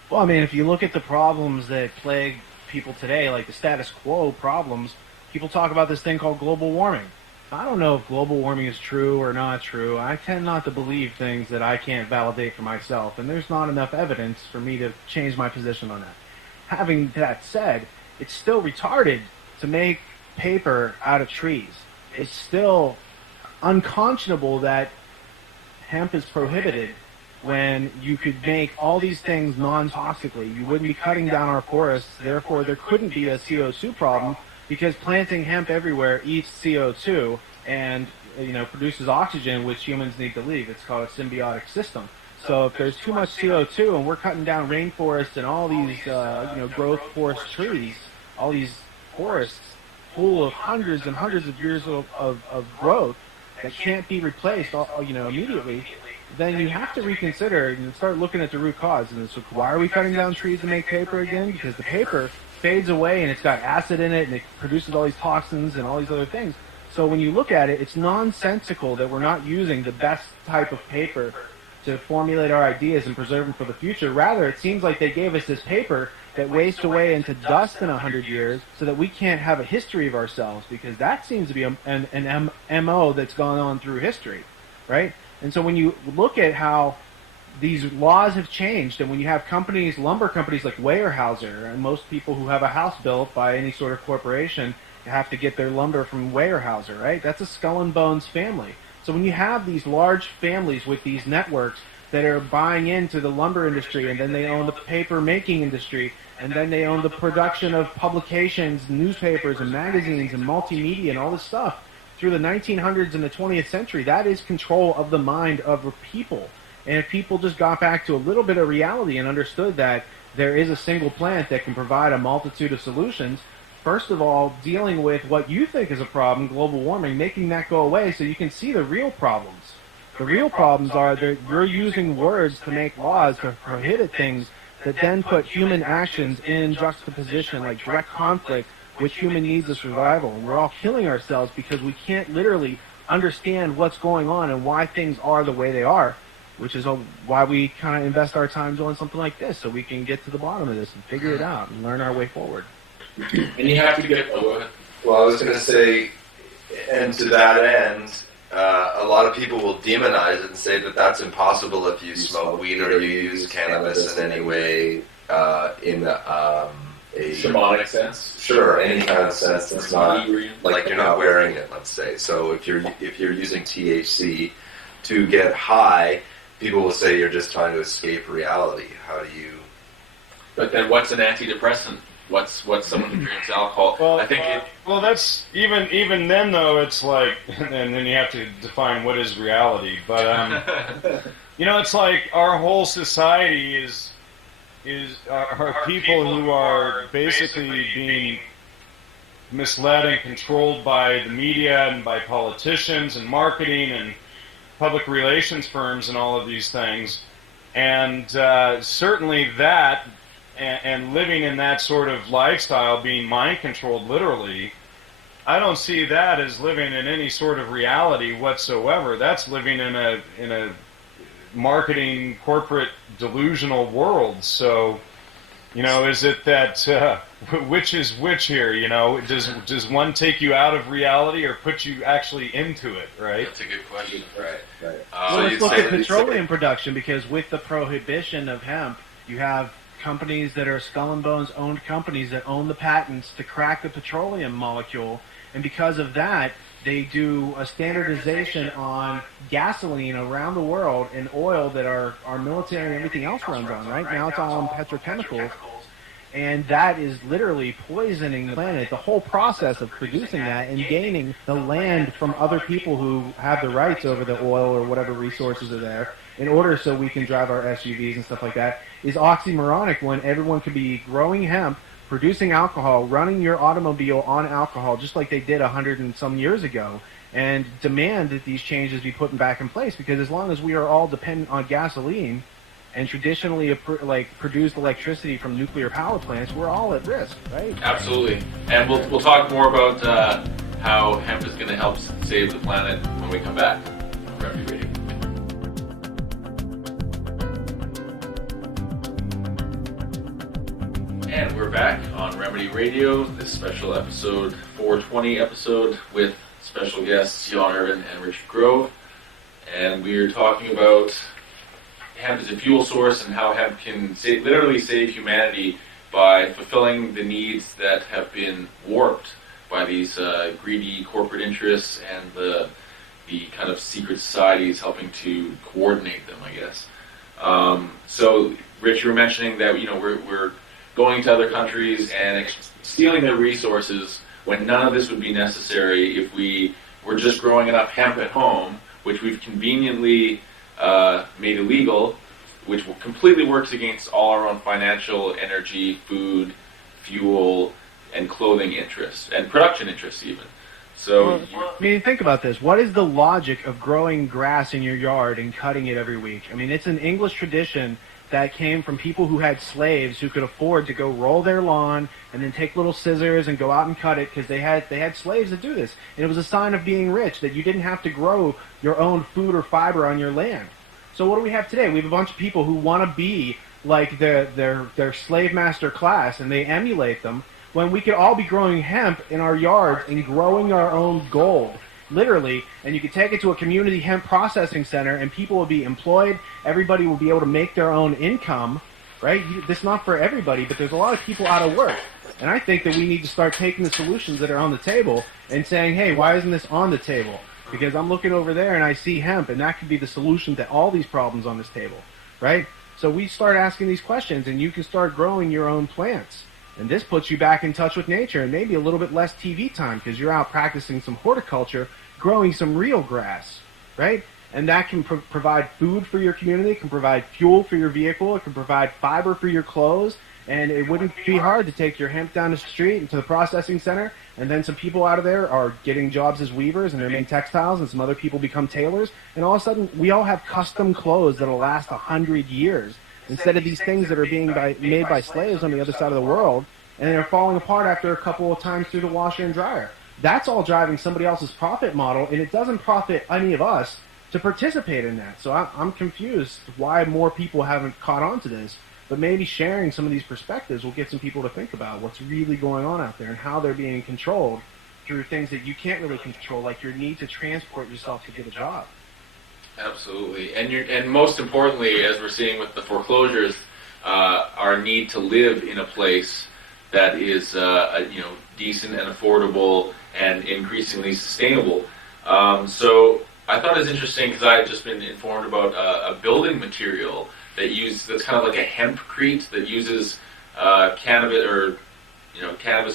Well, I mean, if you look at the problems that plague people today, like the status quo problems, people talk about this thing called global warming. I don't know if global warming is true or not true. I tend not to believe things that I can't validate for myself, and there's not enough evidence for me to change my position on that. Having that said, it's still retarded to make paper out of trees. It's still unconscionable that hemp is prohibited when you could make all these things non-toxically. You wouldn't be cutting down our forests, therefore there couldn't be a CO2 problem, because planting hemp everywhere eats CO2 and produces oxygen, which humans need to leave. It's called a symbiotic system. So if there's too much CO2 and we're cutting down rainforests and all these growth forest trees, all these forests full of hundreds and hundreds of years of growth that can't be replaced immediately, then you have to reconsider and start looking at the root cause. And so why are we cutting down trees to make paper again? Because the paper fades away and it's got acid in it and it produces all these toxins and all these other things. So when you look at it, it's nonsensical that we're not using the best type of paper to formulate our ideas and preserve them for the future. Rather, it seems like they gave us this paper that wastes away into dust in 100 years so that we can't have a history of ourselves, because that seems to be an MO that's gone on through history, right? And so when you look at how these laws have changed, and when you have companies, lumber companies like Weyerhaeuser, and most people who have a house built by any sort of corporation have to get their lumber from Weyerhaeuser, right? That's a skull and bones family. So when you have these large families with these networks that are buying into the lumber industry, and then they own the paper making industry, and then they own the production of publications, newspapers and magazines and multimedia and all this stuff through the 1900s and the 20th century, that is control of the mind of the people. And if people just got back to a little bit of reality and understood that there is a single plant that can provide a multitude of solutions, first of all, dealing with what you think is a problem, global warming, making that go away so you can see the real problems. The real problems are that you're using words to make laws to prohibit things that then put human actions in juxtaposition, like direct conflict with human needs of survival. And we're all killing ourselves because we can't literally understand what's going on and why things are the way they are, which is why we kind of invest our time doing something like this, so we can get to the bottom of this and figure it out and learn our way forward. And you have to get... Oh, go ahead. Well, I was going to say, and to that end, a lot of people will demonize it and say that that's impossible if you smoke weed or you use cannabis in any way in a shamanic sense. Sure, any kind of sense. It's not like you're not wearing it, let's say. So if you're using THC to get high, people will say you're just trying to escape reality. How do you... But then what's an antidepressant? What's someone who drinks alcohol? Well, I think well, that's even then though. It's like, and then you have to define what is reality. But it's like our whole society are people who are basically being misled and controlled by the media and by politicians and marketing and public relations firms and all of these things, and certainly that. And living in that sort of lifestyle, being mind-controlled literally, I don't see that as living in any sort of reality whatsoever. That's living in a marketing, corporate, delusional world. So, is it that which is which here? Does one take you out of reality or put you actually into it? Right. That's a good question. Right. Well, let's look at petroleum production, because with the prohibition of hemp, you have companies that are skull and bones owned companies that own the patents to crack the petroleum molecule, and because of that, They do a standardization on gasoline around the world and oil that our military and everything else runs on. Right now it's all on petrochemicals. And that is literally poisoning the planet. The whole process of producing that and gaining the land from other people who have the rights over the oil or whatever resources are there in order so we can drive our SUVs and stuff like that is oxymoronic when everyone could be growing hemp, producing alcohol, running your automobile on alcohol just like they did 100 and some years ago, and demand that these changes be put back in place, because as long as we are all dependent on gasoline and traditionally produced electricity from nuclear power plants, we're all at risk, right? Absolutely. And we'll talk more about how hemp is going to help save the planet when we come back on Remedy Radio. And we're back on Remedy Radio, this special episode, 420 episode, with special guests John Irvin and Richard Grove. And we're talking about hemp as a fuel source and how hemp can literally save humanity by fulfilling the needs that have been warped by these greedy corporate interests and the kind of secret societies helping to coordinate them, I guess. So, Rich, you were mentioning that we're going to other countries and stealing their resources when none of this would be necessary if we were just growing enough hemp at home, which we've conveniently made illegal, which completely works against all our own financial, energy, food, fuel, and clothing interests, and production interests even. So, think about this. What is the logic of growing grass in your yard and cutting it every week? I mean, it's an English tradition that came from people who had slaves who could afford to go roll their lawn and then take little scissors and go out and cut it because they had slaves that do this. And it was a sign of being rich that you didn't have to grow your own food or fiber on your land. So what do we have today? We have a bunch of people who want to be like their slave master class, and they emulate them, when we could all be growing hemp in our yards and growing our own gold, literally, and you could take it to a community hemp processing center and people will be employed, everybody will be able to make their own income, right? This is not for everybody, but there's a lot of people out of work. And I think that we need to start taking the solutions that are on the table and saying, hey, why isn't this on the table? Because I'm looking over there and I see hemp, and that could be the solution to all these problems on this table, right? So we start asking these questions, and you can start growing your own plants. And this puts you back in touch with nature, and maybe a little bit less TV time because you're out practicing some horticulture, growing some real grass, right? And that can provide food for your community, it can provide fuel for your vehicle, it can provide fiber for your clothes, and it wouldn't be hard to take your hemp down the street into the processing center, and then some people out of there are getting jobs as weavers, and they're making textiles, and some other people become tailors, and all of a sudden we all have custom clothes that'll last 100 years. Instead of these things that are being made by slaves on the other side of the world, and they're falling apart after a couple of times through the washer and dryer. That's all driving somebody else's profit model, and it doesn't profit any of us to participate in that. So I'm confused why more people haven't caught on to this, but maybe sharing some of these perspectives will get some people to think about what's really going on out there and how they're being controlled through things that you can't really control, like your need to transport yourself to get a job. Absolutely, and most importantly, as we're seeing with the foreclosures, our need to live in a place that is decent and affordable and increasingly sustainable. So I thought it was interesting because I had just been informed about a building material that's kind of like a hempcrete that uses cannabis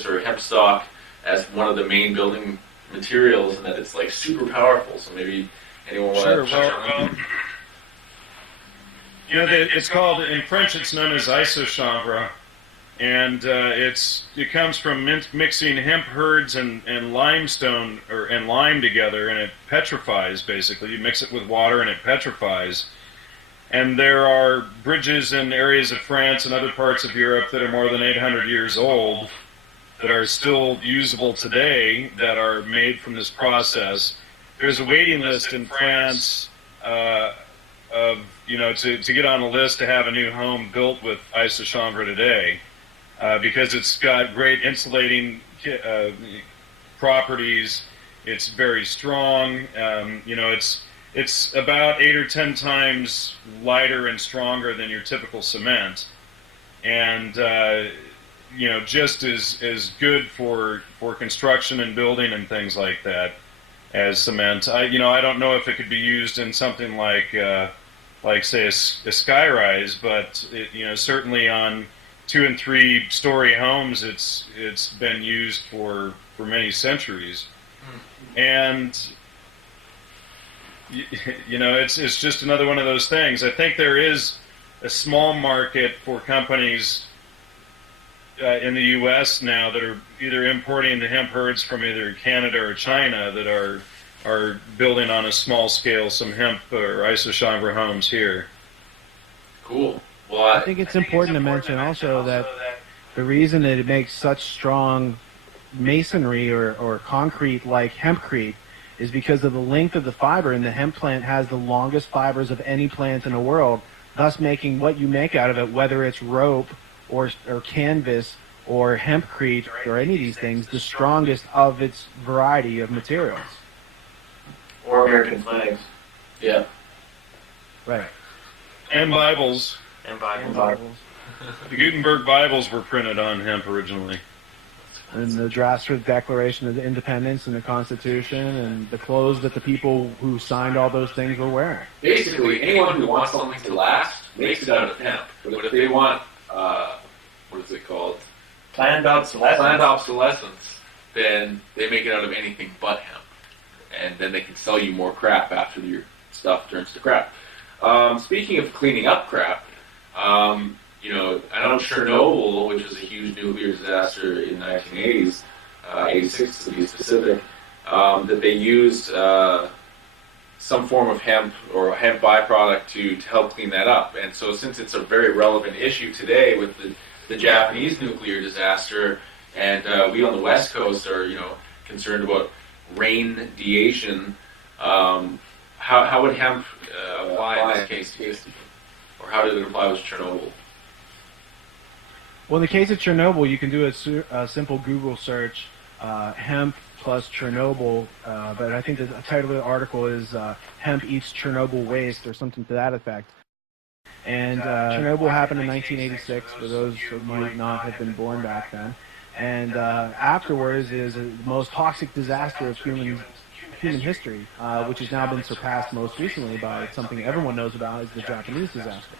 or hemp stalk as one of the main building materials, and that it's like super powerful. So maybe anyone want to? Sure. Well, it's called, in French, it's known as isochanvre, and it comes from mixing hemp herds and limestone and lime together, and it petrifies. Basically, you mix it with water and it petrifies. And there are bridges in areas of France and other parts of Europe that are more than 800 years old that are still usable today that are made from this process. There's a waiting list in France to get on a list to have a new home built with isochanvre today because it's got great insulating properties. It's very strong. It's about 8 or 10 times lighter and stronger than your typical cement, and just as good for construction and building and things like that. as cement. I don't know if it could be used in something like say a skyrise, but certainly on 2- and 3-story homes, it's been used for many centuries, and it's just another one of those things. I think there is a small market for companies in the U.S. now that are either importing the hemp herds from either Canada or China that are building on a small scale some hemp or isocyanver homes here. Cool. Well, I think it's important to mention also that the reason that it makes such strong masonry or concrete like hempcrete is because of the length of the fiber, and the hemp plant has the longest fibers of any plant in the world, thus making what you make out of it, whether it's rope or canvas or hempcrete or any of these things, the strongest of its variety of materials. Or American flags. Yeah. Right. And Bibles. And Bibles. The Gutenberg Bibles were printed on hemp originally. And the drafts for the Declaration of Independence and the Constitution and the clothes that the people who signed all those things were wearing. Basically, anyone who wants something to last makes it out of hemp. But if they want, what is it called? Planned obsolescence. Planned obsolescence, then they make it out of anything but hemp. And then they can sell you more crap after your stuff turns to crap. Speaking of cleaning up crap, I know Chernobyl, which was a huge nuclear disaster in the 1980s, 86 to be specific, that they used some form of hemp or hemp byproduct to help clean that up. And so since it's a very relevant issue today with the Japanese nuclear disaster, and we on the West Coast are, concerned about radiation, how would hemp apply in this case? Or how did it apply with Chernobyl? Well, in the case of Chernobyl, you can do a simple Google search, hemp plus Chernobyl, but I think the title of the article is Hemp Eats Chernobyl Waste or something to that effect. And Chernobyl happened in 1986, for those of you who might not have been born back then. And afterwards is the most toxic disaster of human history, which has now been surpassed most recently by something everyone knows about, is the Japanese disaster.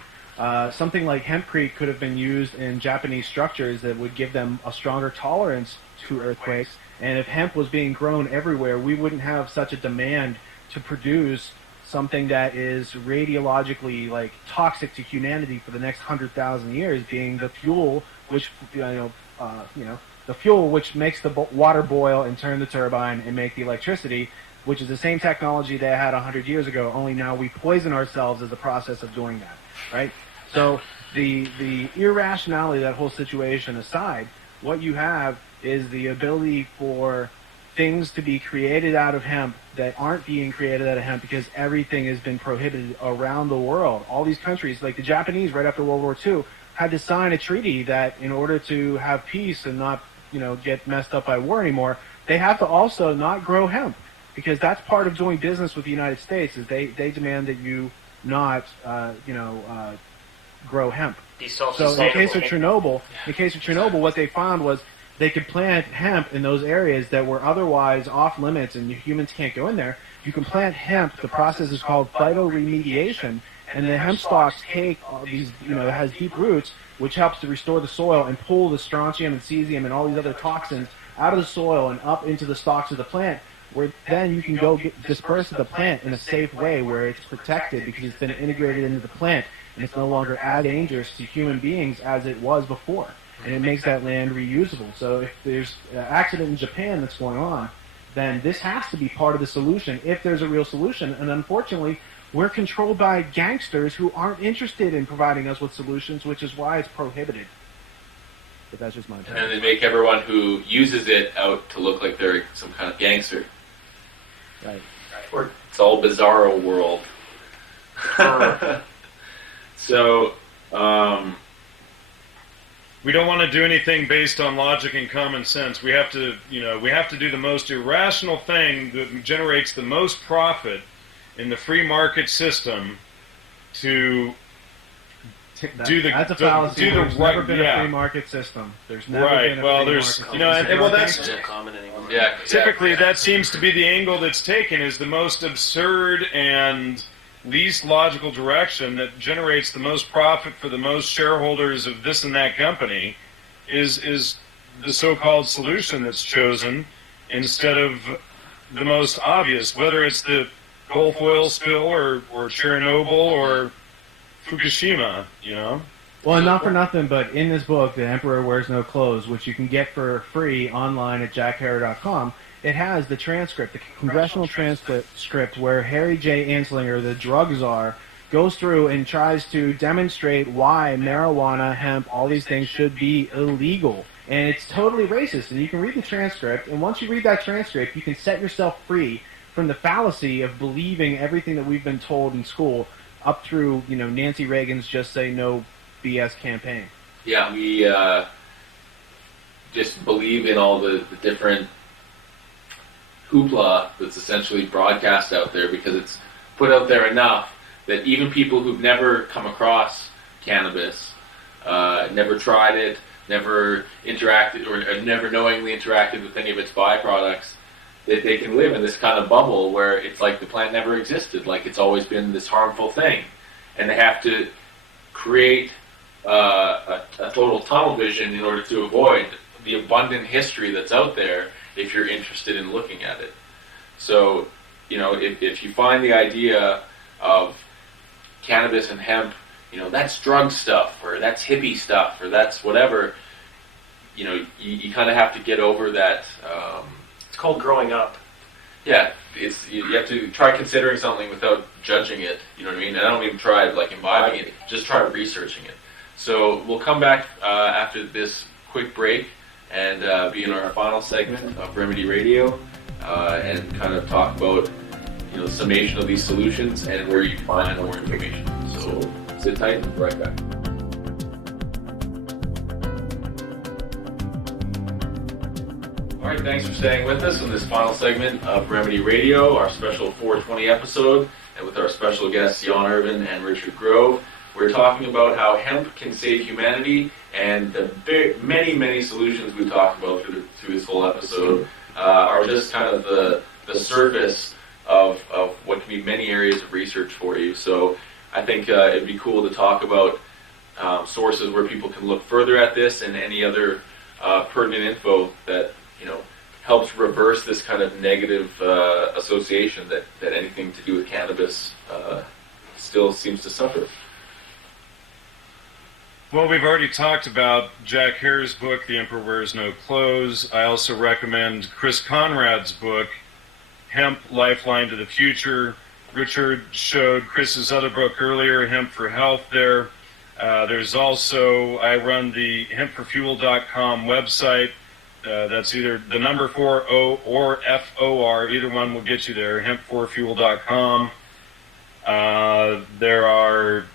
Something like hempcrete could have been used in Japanese structures that would give them a stronger tolerance to earthquakes. And if hemp was being grown everywhere, we wouldn't have such a demand to produce something that is radiologically toxic to humanity for the next 100,000 years, being the fuel which the fuel which makes the water boil and turn the turbine and make the electricity, which is the same technology they had 100 years ago. Only now we poison ourselves as the process of doing that, right? So the irrationality of that whole situation aside, what you have is the ability for things to be created out of hemp that aren't being created out of hemp because everything has been prohibited around the world. All these countries, like the Japanese right after World War II, had to sign a treaty that in order to have peace and not, get messed up by war anymore, they have to also not grow hemp, because that's part of doing business with the United States, is they demand that you not, grow hemp. So in the case of Chernobyl, what they found was they could plant hemp in those areas that were otherwise off limits and humans can't go in there. You can plant hemp. The process is called phytoremediation, and the hemp stalks take all these, it has deep roots, which helps to restore the soil and pull the strontium and cesium and all these other toxins out of the soil and up into the stalks of the plant, where then you can go disperse the plant in a safe way where it's protected because it's been integrated into the plant and it's no longer as dangerous to human beings as it was before. And it makes that land reusable. So if there's an accident in Japan that's going on, then this has to be part of the solution if there's a real solution. And unfortunately, we're controlled by gangsters who aren't interested in providing us with solutions, which is why it's prohibited. But that's just my opinion. And they make everyone who uses it out to look like they're some kind of gangster. Right. It's all bizarro world. So, we don't want to do anything based on logic and common sense. We have to, do the most irrational thing that generates the most profit in the free market system to That's a fallacy. There's never been a free market system. There's never been a free market system. That's not common anymore. Yeah, typically that seems to be the angle that's taken, is the most absurd and least logical direction that generates the most profit for the most shareholders of this and that company is the so-called solution that's chosen instead of the most obvious, whether it's the Gulf oil spill or Chernobyl or Fukushima, Well, not for nothing, but in this book, The Emperor Wears No Clothes, which you can get for free online at jackharry.com, it has the transcript, the congressional transcript, where Harry J. Anslinger, the drug czar, goes through and tries to demonstrate why marijuana, hemp, all these things should be illegal. And it's totally racist. And you can read the transcript, and once you read that transcript, you can set yourself free from the fallacy of believing everything that we've been told in school, up through, Nancy Reagan's Just Say No BS campaign. Yeah, we just believe in all the different hoopla that's essentially broadcast out there, because it's put out there enough that even people who've never come across cannabis, never tried it, never interacted, or never knowingly interacted with any of its byproducts, that they can live in this kind of bubble where it's like the plant never existed, like it's always been this harmful thing. And they have to create a total tunnel vision in order to avoid the abundant history that's out there if you're interested in looking at it. So, if you find the idea of cannabis and hemp, that's drug stuff, or that's hippie stuff, or that's whatever, you kind of have to get over that. It's called growing up. Yeah, you have to try considering something without judging it. You know what I mean? And I don't even try imbibing it. Just try researching it. So we'll come back after this quick break and be in our final segment of Remedy Radio and kind of talk about the summation of these solutions and where you find more information. So sit tight and be right back. All right, thanks for staying with us in this final segment of Remedy Radio, our special 420 episode, and with our special guests, Jan Irvin and Richard Grove. We're talking about how hemp can save humanity, and the many, many solutions we talked about through this whole episode are just kind of the surface of what can be many areas of research for you. So I think it'd be cool to talk about sources where people can look further at this and any other pertinent info that helps reverse this kind of negative association that anything to do with cannabis still seems to suffer. Well, we've already talked about Jack Hare's book, The Emperor Wears No Clothes. I also recommend Chris Conrad's book, Hemp, Lifeline to the Future. Richard showed Chris's other book earlier, Hemp for Health there. There's also, I run the hempforfuel.com website. That's either the number 40 or FOR. Either one will get you there, hempforfuel.com. There are,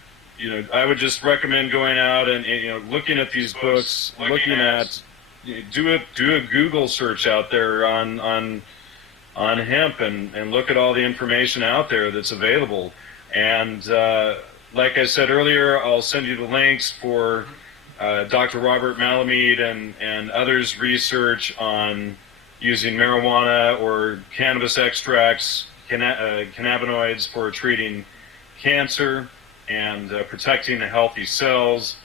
I would just recommend going out and looking at these books, do a Google search out there on hemp and look at all the information out there that's available. And like I said earlier, I'll send you the links for Dr. Robert Malamud and others' research on using marijuana or cannabis extracts, cannabinoids for treating cancer and protecting the healthy cells.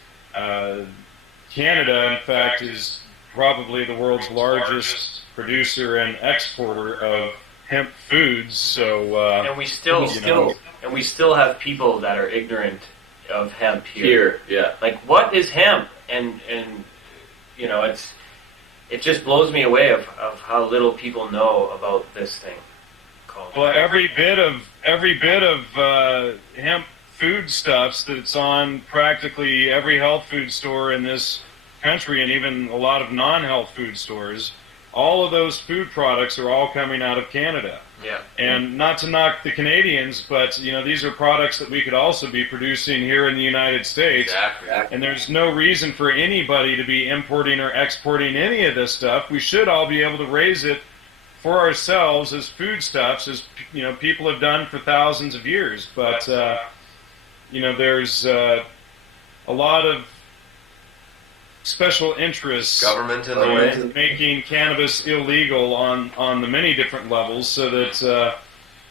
Canada, in fact, is probably the world's largest producer and exporter of hemp foods. So, and we still have people that are ignorant of hemp here. Yeah. Like, what is hemp? And it just blows me away of how little people know about this thing called. Well, every bit of hemp foodstuffs that's on practically every health food store in this country, and even a lot of non-health food stores, all of those food products are all coming out of Canada. Yeah. And not to knock the Canadians, but these are products that we could also be producing here in the United States. Exactly. And there's no reason for anybody to be importing or exporting any of this stuff. We should all be able to raise it for ourselves as foodstuffs, as people have done for thousands of years. But there's a lot of special interests Government in the way. making cannabis illegal on the many different levels, so that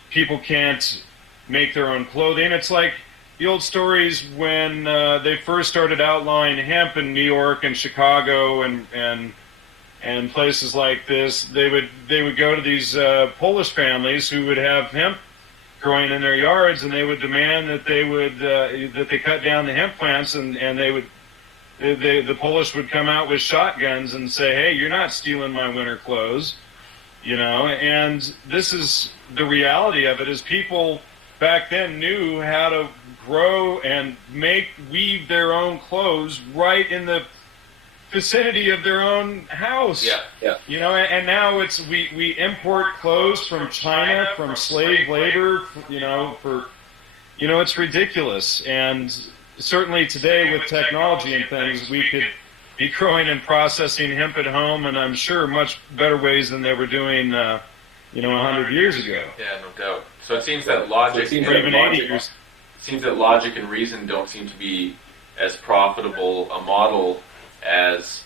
people can't make their own clothing. It's like the old stories when they first started outlawing hemp in New York and Chicago and places like this. They would go to these Polish families who would have hemp growing in their yards, and they would demand that they cut down the hemp plants, and the Polish would come out with shotguns and say, "Hey, you're not stealing my winter clothes," And this is the reality of it: is people back then knew how to grow and weave their own clothes right in the vicinity of their own house. Yeah. And now we import clothes from China, from slave labor, it's ridiculous. And certainly today with technology and things, we could be growing and processing hemp at home, and I'm sure much better ways than they were doing 100 years ago. Yeah, no doubt. So it seems that logic, or even 80 years. It seems that logic and reason don't seem to be as profitable a model as,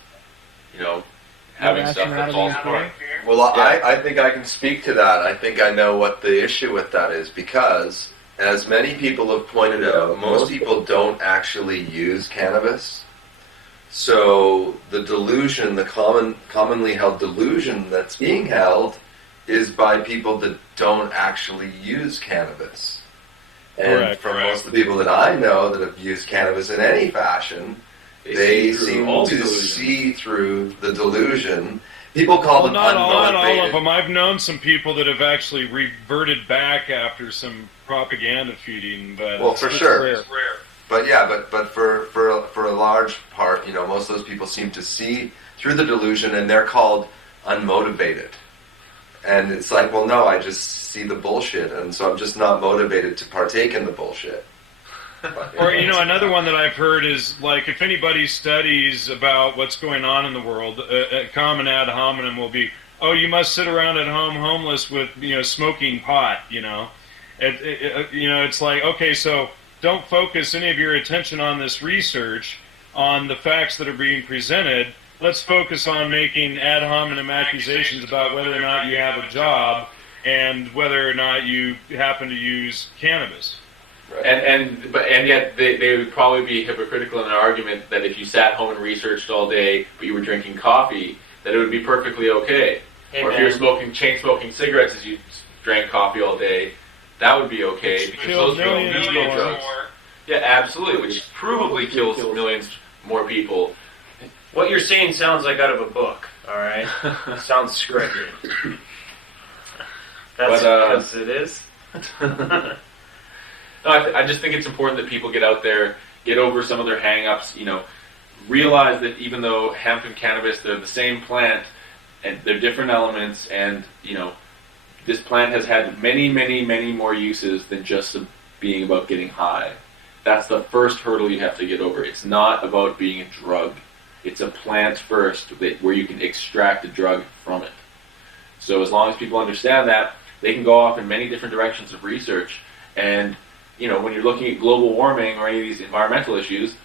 having stuff that falls apart. Well, I think I can speak to that. I think I know what the issue with that is, because, as many people have pointed out, most people don't actually use cannabis. So the delusion, the commonly held delusion that's being held, is by people that don't actually use cannabis. And for most of the people that I know that have used cannabis in any fashion, they seem to see through the delusion. People call them not unmotivated. all of them. I've known some people that have actually reverted back after some propaganda feeding. But for sure. Rare. But for a large part, most of those people seem to see through the delusion, and they're called unmotivated. And it's like, well, no, I just see the bullshit, and so I'm just not motivated to partake in the bullshit. Or, another one that I've heard is, like, if anybody studies about what's going on in the world, a common ad hominem will be, oh, you must sit around at home homeless with, smoking pot, It's like, okay, so don't focus any of your attention on this research, on the facts that are being presented. Let's focus on making ad hominem accusations about whether or not you have a job and whether or not you happen to use cannabis. Right. And yet they would probably be hypocritical in an argument that if you sat home and researched all day but you were drinking coffee, that it would be perfectly okay. Or if you were chain smoking cigarettes as you drank coffee all day, that would be okay, because those don't need drugs. Yeah, absolutely, which provably kills millions more people. What you're saying sounds like out of a book, all right? Sounds scripted. That's because it is. No, I just think it's important that people get out there, get over some of their hang-ups, realize that even though hemp and cannabis, they're the same plant, and they're different elements, and, this plant has had many, many, many more uses than just being about getting high. That's the first hurdle you have to get over. It's not about being a drug. It's a plant first, where you can extract a drug from it. So as long as people understand that, they can go off in many different directions of research, and when you're looking at global warming or any of these environmental issues,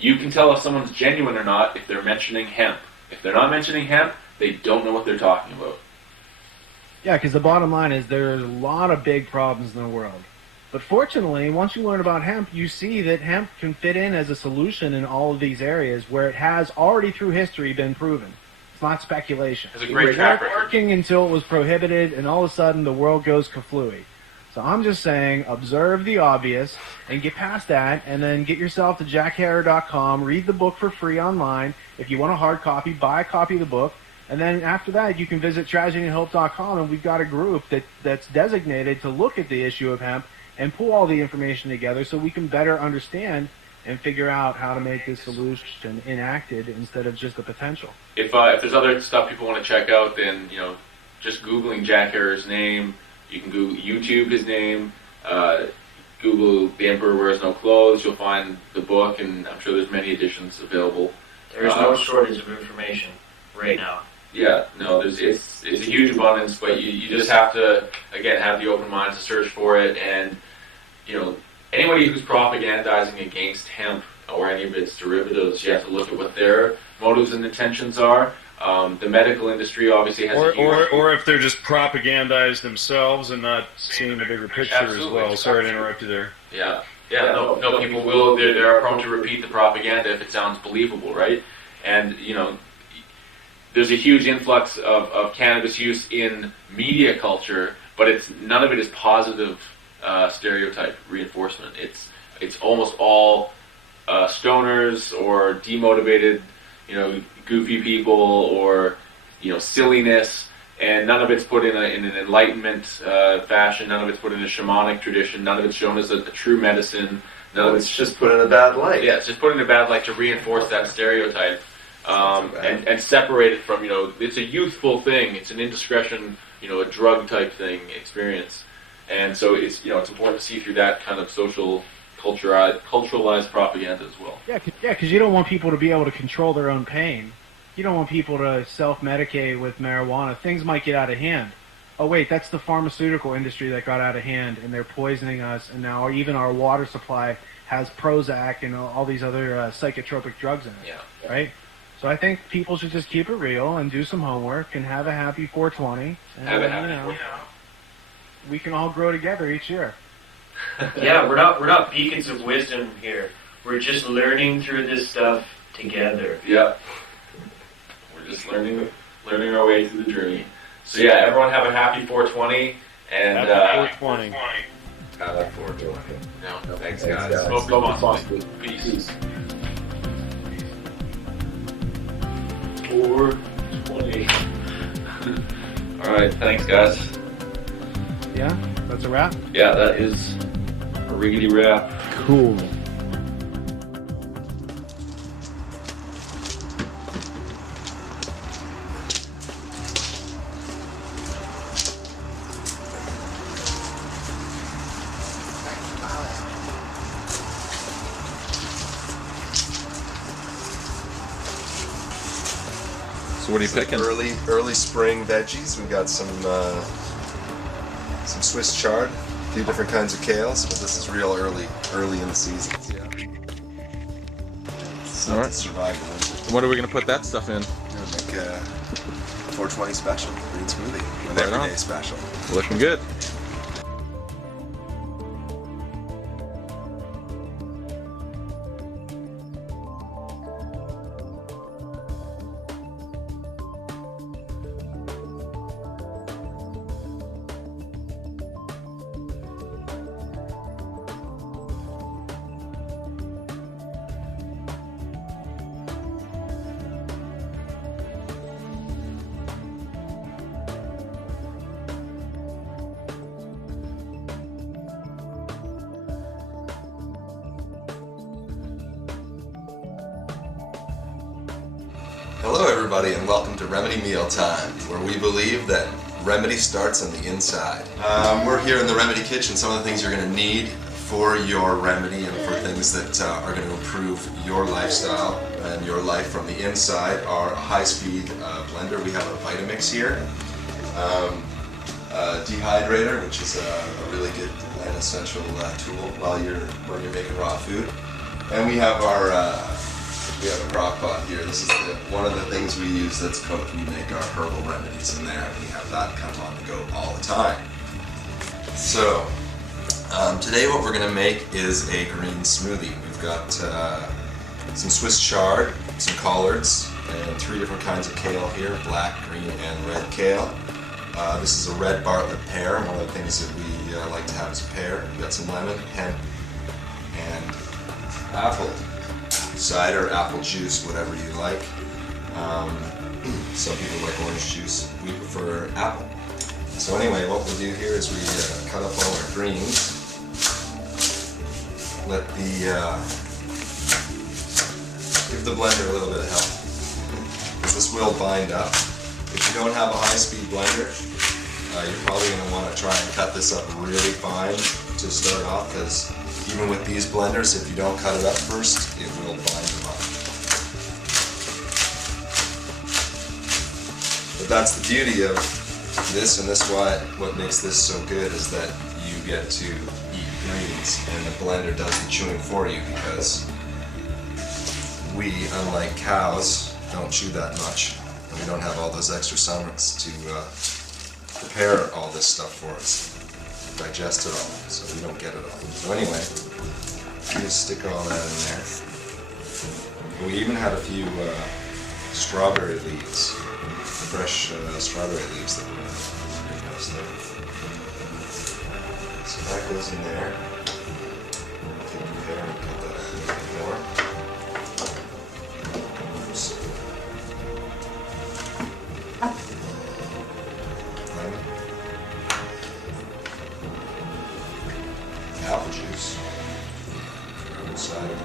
you can tell if someone's genuine or not if they're mentioning hemp. If they're not mentioning hemp, they don't know what they're talking about. Yeah, because the bottom line is there's a lot of big problems in the world. But fortunately, once you learn about hemp, you see that hemp can fit in as a solution in all of these areas where it has already through history been proven. It's not speculation. It's a great It track was record. working until it was prohibited, and all of a sudden the world goes kaflooey. So I'm just saying, observe the obvious and get past that, and then get yourself to jackharrer.com, read the book for free online. If you want a hard copy, buy a copy of the book. And then after that, you can visit tragedyandhope.com, and we've got a group that's designated to look at the issue of hemp and pull all the information together so we can better understand and figure out how to make this solution enacted instead of just the potential. If there's other stuff people want to check out, then just Googling Jack Harrer's name. You can Google YouTube his name. Google The Emperor Wears No Clothes. You'll find the book, and I'm sure there's many editions available. There's no shortage of information right now. Yeah, no, it's a huge abundance, but you just have to, again, have the open mind to search for it. And anybody who's propagandizing against hemp, or any of its derivatives. You have to look at what their motives and intentions are. The medical industry obviously has a huge... Or if they're just propagandized themselves and not seeing the bigger picture as well. Sorry to interrupt you there. Yeah, no, people will, they're prone to repeat the propaganda if it sounds believable, right? And, you know, there's a huge influx of cannabis use in media culture, but none of it is positive stereotype reinforcement. It's almost all stoners or demotivated, you know, goofy people, or, you know, silliness, and none of it's put in an enlightenment fashion. None of it's put in a shamanic tradition. None of it's shown as a true medicine. None of it's just put in a bad light. Yeah, it's just put in a bad light to reinforce that stereotype, and separate it from, you know, it's a youthful thing. It's an indiscretion, you know, a drug type thing experience, and so it's, you know, it's important to see through that kind of social culturalized propaganda as well. Yeah, because you don't want people to be able to control their own pain. You don't want people to self-medicate with marijuana. Things might get out of hand. Oh, wait, that's the pharmaceutical industry that got out of hand, and they're poisoning us, and now even our water supply has Prozac and all these other psychotropic drugs in it. Yeah. Right? So I think people should just keep it real and do some homework and have a happy 420. And, Have a happy you know, 420. we can all grow together each year. Yeah, we're not beacons of wisdom here. We're just learning through this stuff together. Yeah. We're just learning our way through the journey. So yeah, everyone have a happy 420, and Happy 420. Got that 420. no, Thanks, guys. Smoke responsibly. Peace. 420. All right, thanks, guys. Yeah? That's a wrap? Yeah, that is a riggedy wrap. Cool. So what are you picking? Early spring veggies. We got some Swiss chard, a few different kinds of kales, but this is real early in the season. Yeah. So All right. to survive the winter. When are we going to put that stuff in? We're gonna make a 420 special green smoothie with Right on. everyday special. Looking good. Hello everybody and welcome to Remedy Meal Time, where we believe that remedy starts on the inside. We're here in the Remedy Kitchen. Some of the things you're going to need for your remedy and for things that are going to improve your lifestyle and your life from the inside are a high-speed blender. We have a Vitamix here, a dehydrator, which is a really good and essential tool when you're making raw food, and we have a crock pot here. This is one of the things we use that's cooked. We make our herbal remedies in there, and we have that kind of on the go all the time. So, today what we're going to make is a green smoothie. We've got some Swiss chard, some collards, and 3 different kinds of kale here, black, green, and red kale. This is a red Bartlett pear. One of the things that we like to have is a pear. We've got some lemon, hemp, and apple. Cider, apple juice, whatever you like. Some people like orange juice. We prefer apple. So anyway, what we'll do here is we cut up all our greens. Give the blender a little bit of help, because this will bind up. If you don't have a high-speed blender, you're probably going to want to try and cut this up really fine to start off, because even with these blenders, if you don't cut it up first, it will bind them up. But that's the beauty of this, and what makes this so good is that you get to eat greens, and the blender does the chewing for you, because we, unlike cows, don't chew that much. And we don't have all those extra summers to prepare all this stuff for us, digest it all, so we don't get it all. So anyway, we just stick all that in there. And we even had a few strawberry leaves, fresh strawberry leaves that were pretty nice there. So that goes in there. Take your hair and cut that up a little bit more. Lemon. Apple juice. Inside.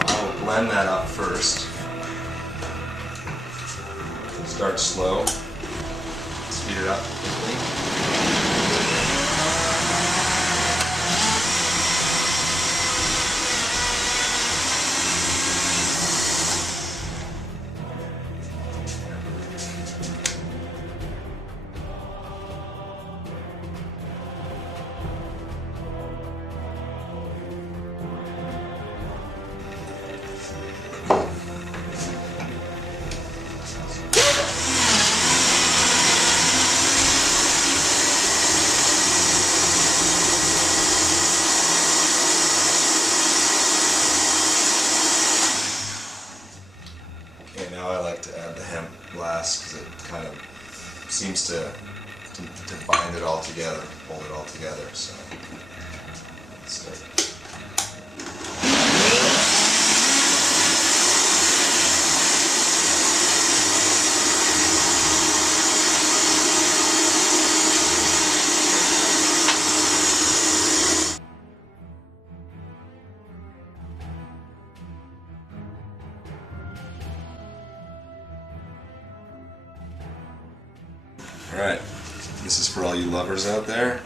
I'll blend that up first. Start slow. Speed it up quickly. Because it kind of seems to bind it all together, hold it all together. So let's start. Alright, this is for all you lovers out there.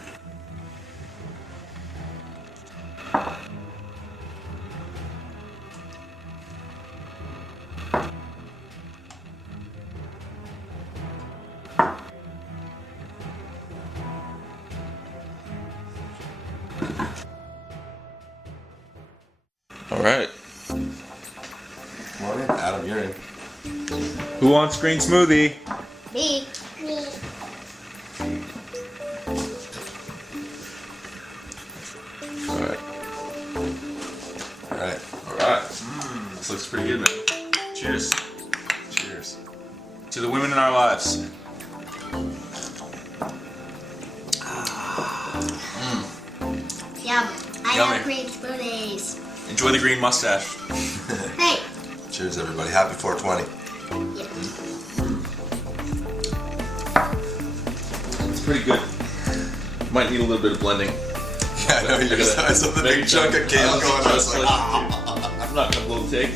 Alright. Come on in, Adam, you're in. Who wants green smoothie? Me. Alright. Alright. Alright. This looks pretty good, man. Cheers. Cheers. To the women in our lives. Yum. I Yummy. love green smoothies. Enjoy the green mustache. Hey. Cheers, everybody. Happy 420. Yeah. It's pretty good. Might need a little bit of blending. Yeah, I know, you just I saw the big chunk of kale going. I was like, I'm not gonna blow the take.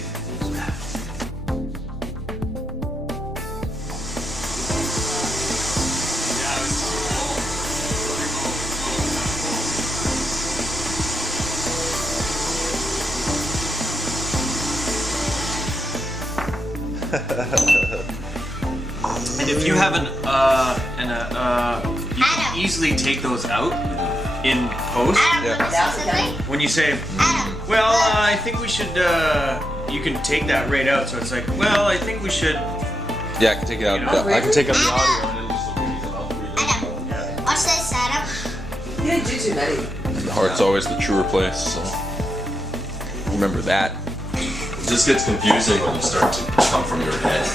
And if you have you can easily take those out in post. Adam, want to say something? When you say, Adam. well, I think we should, you can take that right out. So it's like, well, I think we should. Yeah, I can take it out. I can take out the audio and it'll just look easy. Adam. Watch this, Adam. You didn't do too many. The heart's always the truer place, so remember that. it just gets confusing when you start to come from your head.